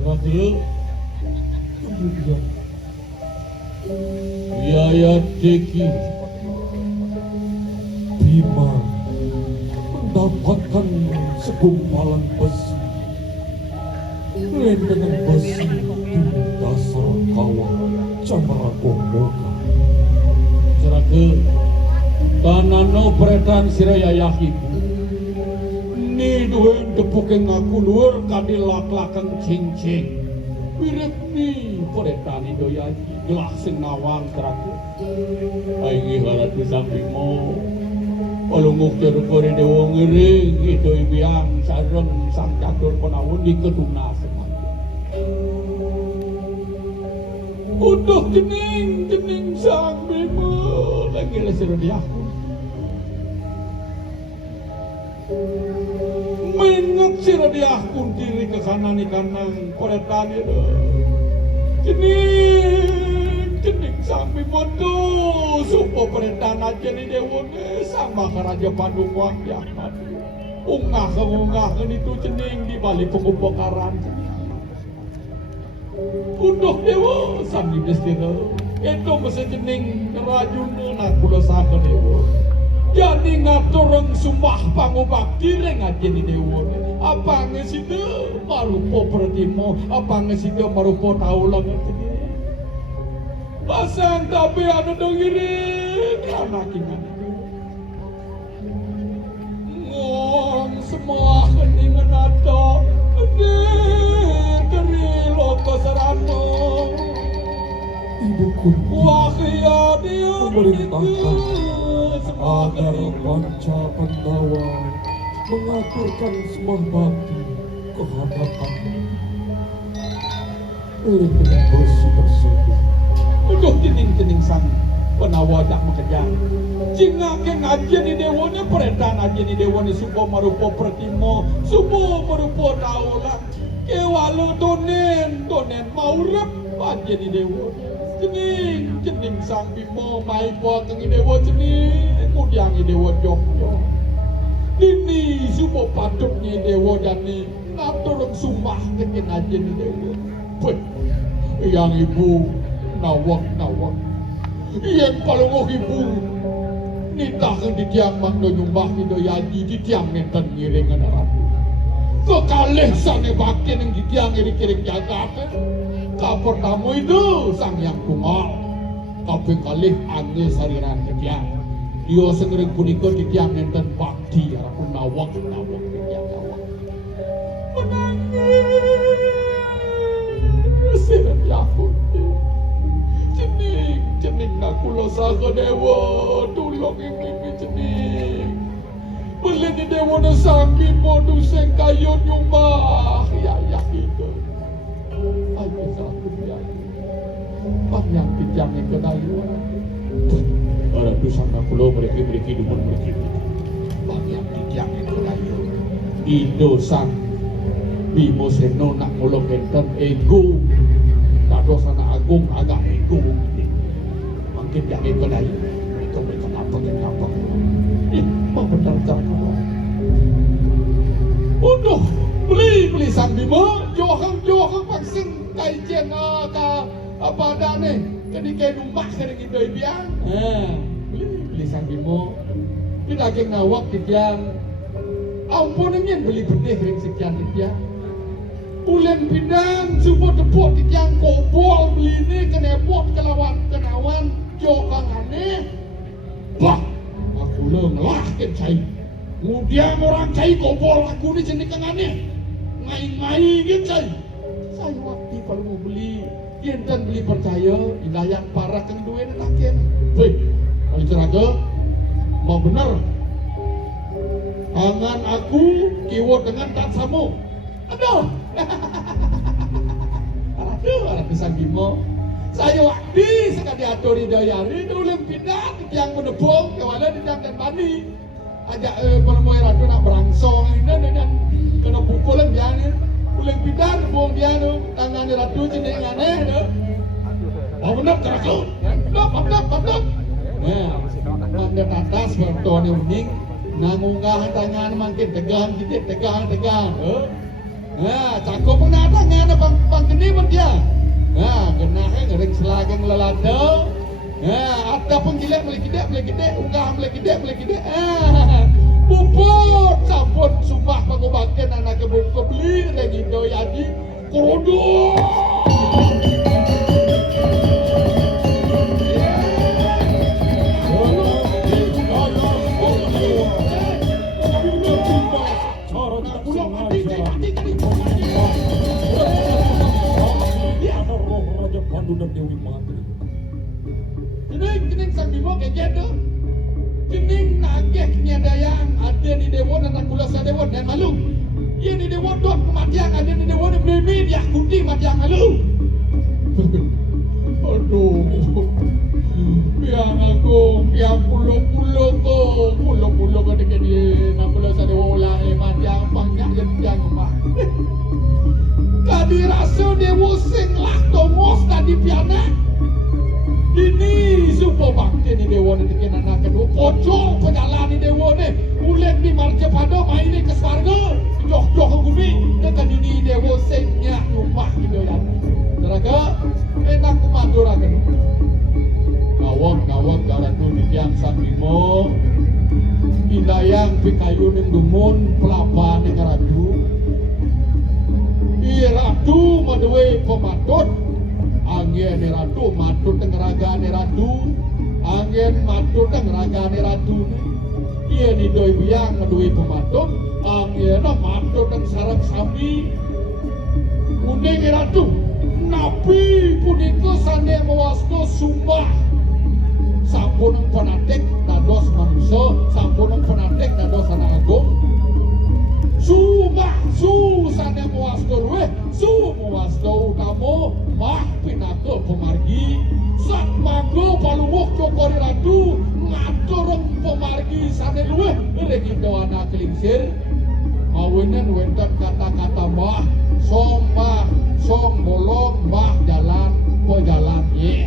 Raja, kemudian biaya Deki Bima mendapatkan segumpalan besi. Lendengan besi di dasar kawah Camaragok Moga. Serake tanano peretan siraya yakibu. Ni duen tepuk ngaku luar kadi lak-lakang cing-cing. Mirip ni peretan idoyaji gelah senawang serake. Aingi haratu sampingmo. Palunguk terukuri dewa ngering itu ibiang sareng sang catur penawun di keduna semang. Udah jening sang Bima lagi lesir di aku. Mengat sira di aku diri ke kanan peretan itu. Jening sang Bima tuh supo peretan aja di dewone sang Maharaja Padukuang Jahat. Ungah itu jening di balik pengubakaran. Undok dewa sang Yudhistira. Itu mesti jening rajuna nak kula saka dewa. Jadi ngatureng sumpah pangubakti reng aja di dewa. Apa ngesida marupo pertimo, apa ngesida marupo taulang itu. Pasang tapi anu dengirin anak ini. Ngong semua keningan atau dari loko serano. Ibuku Wahya dia memerintahkan agar Panca Pandawa mengaturkan sembah bakti kehadapan lendengan besi tersebut. Udah jening sang penawadak mengejar. Jika ke ngajian di dewane peretan aja di dewane supo marupo pertimo, supo marupo taulang. Kewalu donen maurep aja di dewane. Jening sang Bima mai poteng dewa jening mudiang dewa jokjo. Ini supo patutnya dewa jani ngaturung sumpah kekin aja di dewa. Yang ibu nawak yang palungoh ibu nitahkan di tiang mangdo nyumbah di doyaji di tiang nenten ngiringan ratu kekalih sange bakti yang di tiang ngiring jagakan kapur tamu itu sang yang tunggal tapi kalih angge sariran ke tiang dia sengering punika di tiang nenten bakti ratu nawak di tiang nawak menangis sirat yakut jening aku lo saka dewa tulung ini jening beli di dewa na sambi modu seng kayo nyumbah ya itu ayo satu dia tiang yang kedayu. Ada tu sama pulau mereka demun mereka. Banyak di tiang yang kedayu. Indo sang Bimo Seno nak mulung enten ego. Tak dosana agung agak ego. Makin tiang yang kedayu. Itu mereka apa? Mau benar cakap. Udah beli sang Bimo. Johang vaksin kajian ke apa dah ni? Kini kayak rumah kena kita biang. Beli sang Bimo. Kita kena nawak tiang. Ampun ingin beli benih ring sekian tiang. Ulen pindang support tepuk tiang kobol beli ni kena buat kenawan Johang aneh. Bah, aku ngelah kan cai. Kemudian orang cai kobol aku ni jenis aneh. Ngai gitu cai. Saya waktu kalau mau beli, dan beli percaya, indayan para keng duwe netakin. Hei, kali ceraga, mau bener. Tangan aku kiwot dengan tansamu. Aduh. Aduh, pisang Bimo. Saya waktu sekali atur hidayari, ulang pindah yang menepung, kewala di dan mandi. Ajak perempuan ratu nak berangsong ini dan kena pukulan dia ni. Ulang pindah buang dia tu, tangan ratu jenis aneh tu. Oh benar kerakut. Betul. Manda atas bertuan yang uning, nangunggah tangan makin tegang. Cakup pernah tangan bang kini pun dia. Genahnya ngering selageng lelada. Ada penggilek boleh gede, unggah boleh gede. Puput sampun sumpah pengobakan anak kebuka beli dan gitu yadi korodok. Dewi Matri. Kening sang Bimo kayak gitu. Kening nagek nyadayang ada di dewan anak kula sadewan dan malu. Ia di dewan dot kematian ada di dewan beli dia kuti matian malu. Aduh. Biang aku, biang pulau ko dekat dia nak kula sadewan ulang matian banyak yang mah. Kadi rasa dewa sing lah tomos tadi piana. Ini supaya bakti ni dewa ni tikin anak kedua. Kocok penyalah ni dewa ni. Ulen ni marja pada main ni ke swarga. Joh gumi. Dekat ini dewa singnya rumah gitu ya. Teraga enak kumandur akan. Ngawang garan tu di tiang sang Bimo. Indayang pikayu ning dumun pelapa ning radu. Ratu maduwe pematut angin ratu matut teng raga ratu angin matut teng raga ratu iya di doi biang maduwe pematut angin matut teng sarang sapi uning ratu nabi punika sane mawasto sumpah sampun penatik dados manusia sampun penatik dados anak agung sane muasto luwe, muasto utamo, mah pinako pemargi, sak mago palumuk cokori ratu, ngatureng pemargi sane luwe, regido anak kelingsir, mawinan wenten kata-kata mah, song bolong, mah jalan, ye.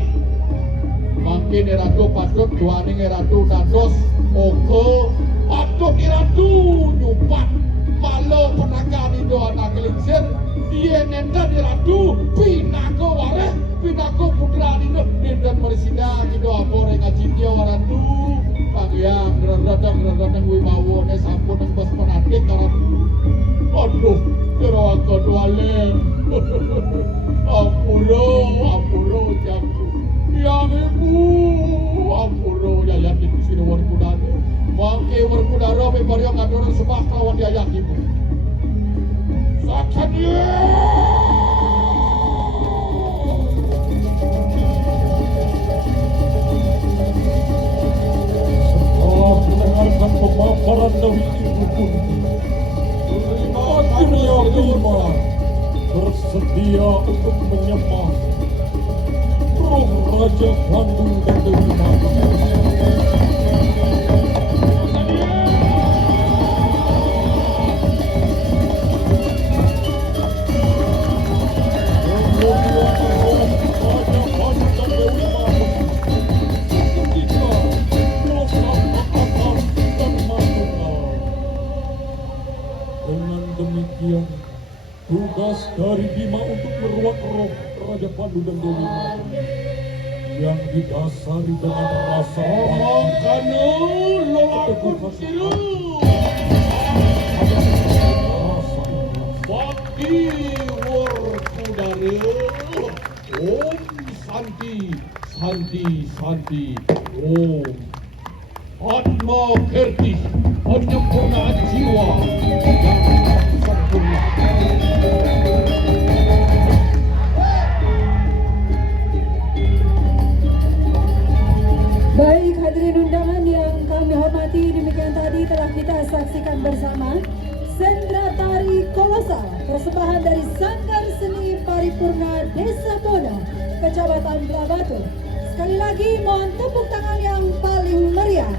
Makin ratu patut, juaning ratu dados, oko, patut ratu nyupat. Malo penaga di doa nak kelingsir, dia nenda di ratu, pinako wareh, pinako putra di doa, dan merisida di doa poreng aji dia waratu, pangyang geradang wibawo ne sampun nembas penatik karatu, aduh, kira kedua le, ampuro jangku, yang ibu, ampuro ya di sini warikudara. Mangke berkudara bebarang adoran sebah kawan dia yakimu. Satania. Setelah mendengarkan pemaparan Dewi Ibu Kunti, akhirnya Bima bersedia untuk menyembah roh Raja Pandu dan Dewi Mati. Dengan demikian, tugas dari Bima untuk meruat roh Raja Pandu dan Dewi Mati yang didasari dengan rasa Kanu lolakun siru. rasa ikhlas. Bakti Warkudara. Om Santi, Santi, Santi. Om Atma Kirti, penyempurnaan jiwa yang sempurna. Baik hadirin undangan yang kami hormati, demikian tadi telah kita saksikan bersama Sendra Tari Kolosal, persembahan dari Sanggar Seni Paripurna Desa Bono, Kecamatan Blabatu. Sekali lagi mohon tepuk tangan yang paling meriah.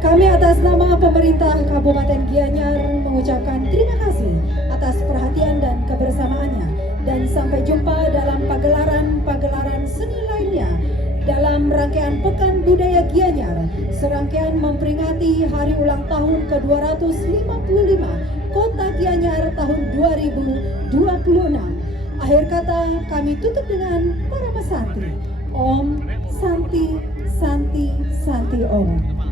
Kami atas nama pemerintah Kabupaten Gianyar mengucapkan terima kasih atas perhatian dan kebersamaannya, dan sampai jumpa dalam pagelaran seni lainnya dalam rangkaian Pekan Budaya Gianyar, serangkaian memperingati hari ulang tahun ke-255 Kota Gianyar tahun 2026. Akhir kata kami tutup dengan para Santi. Om Santi Santi Santi Om.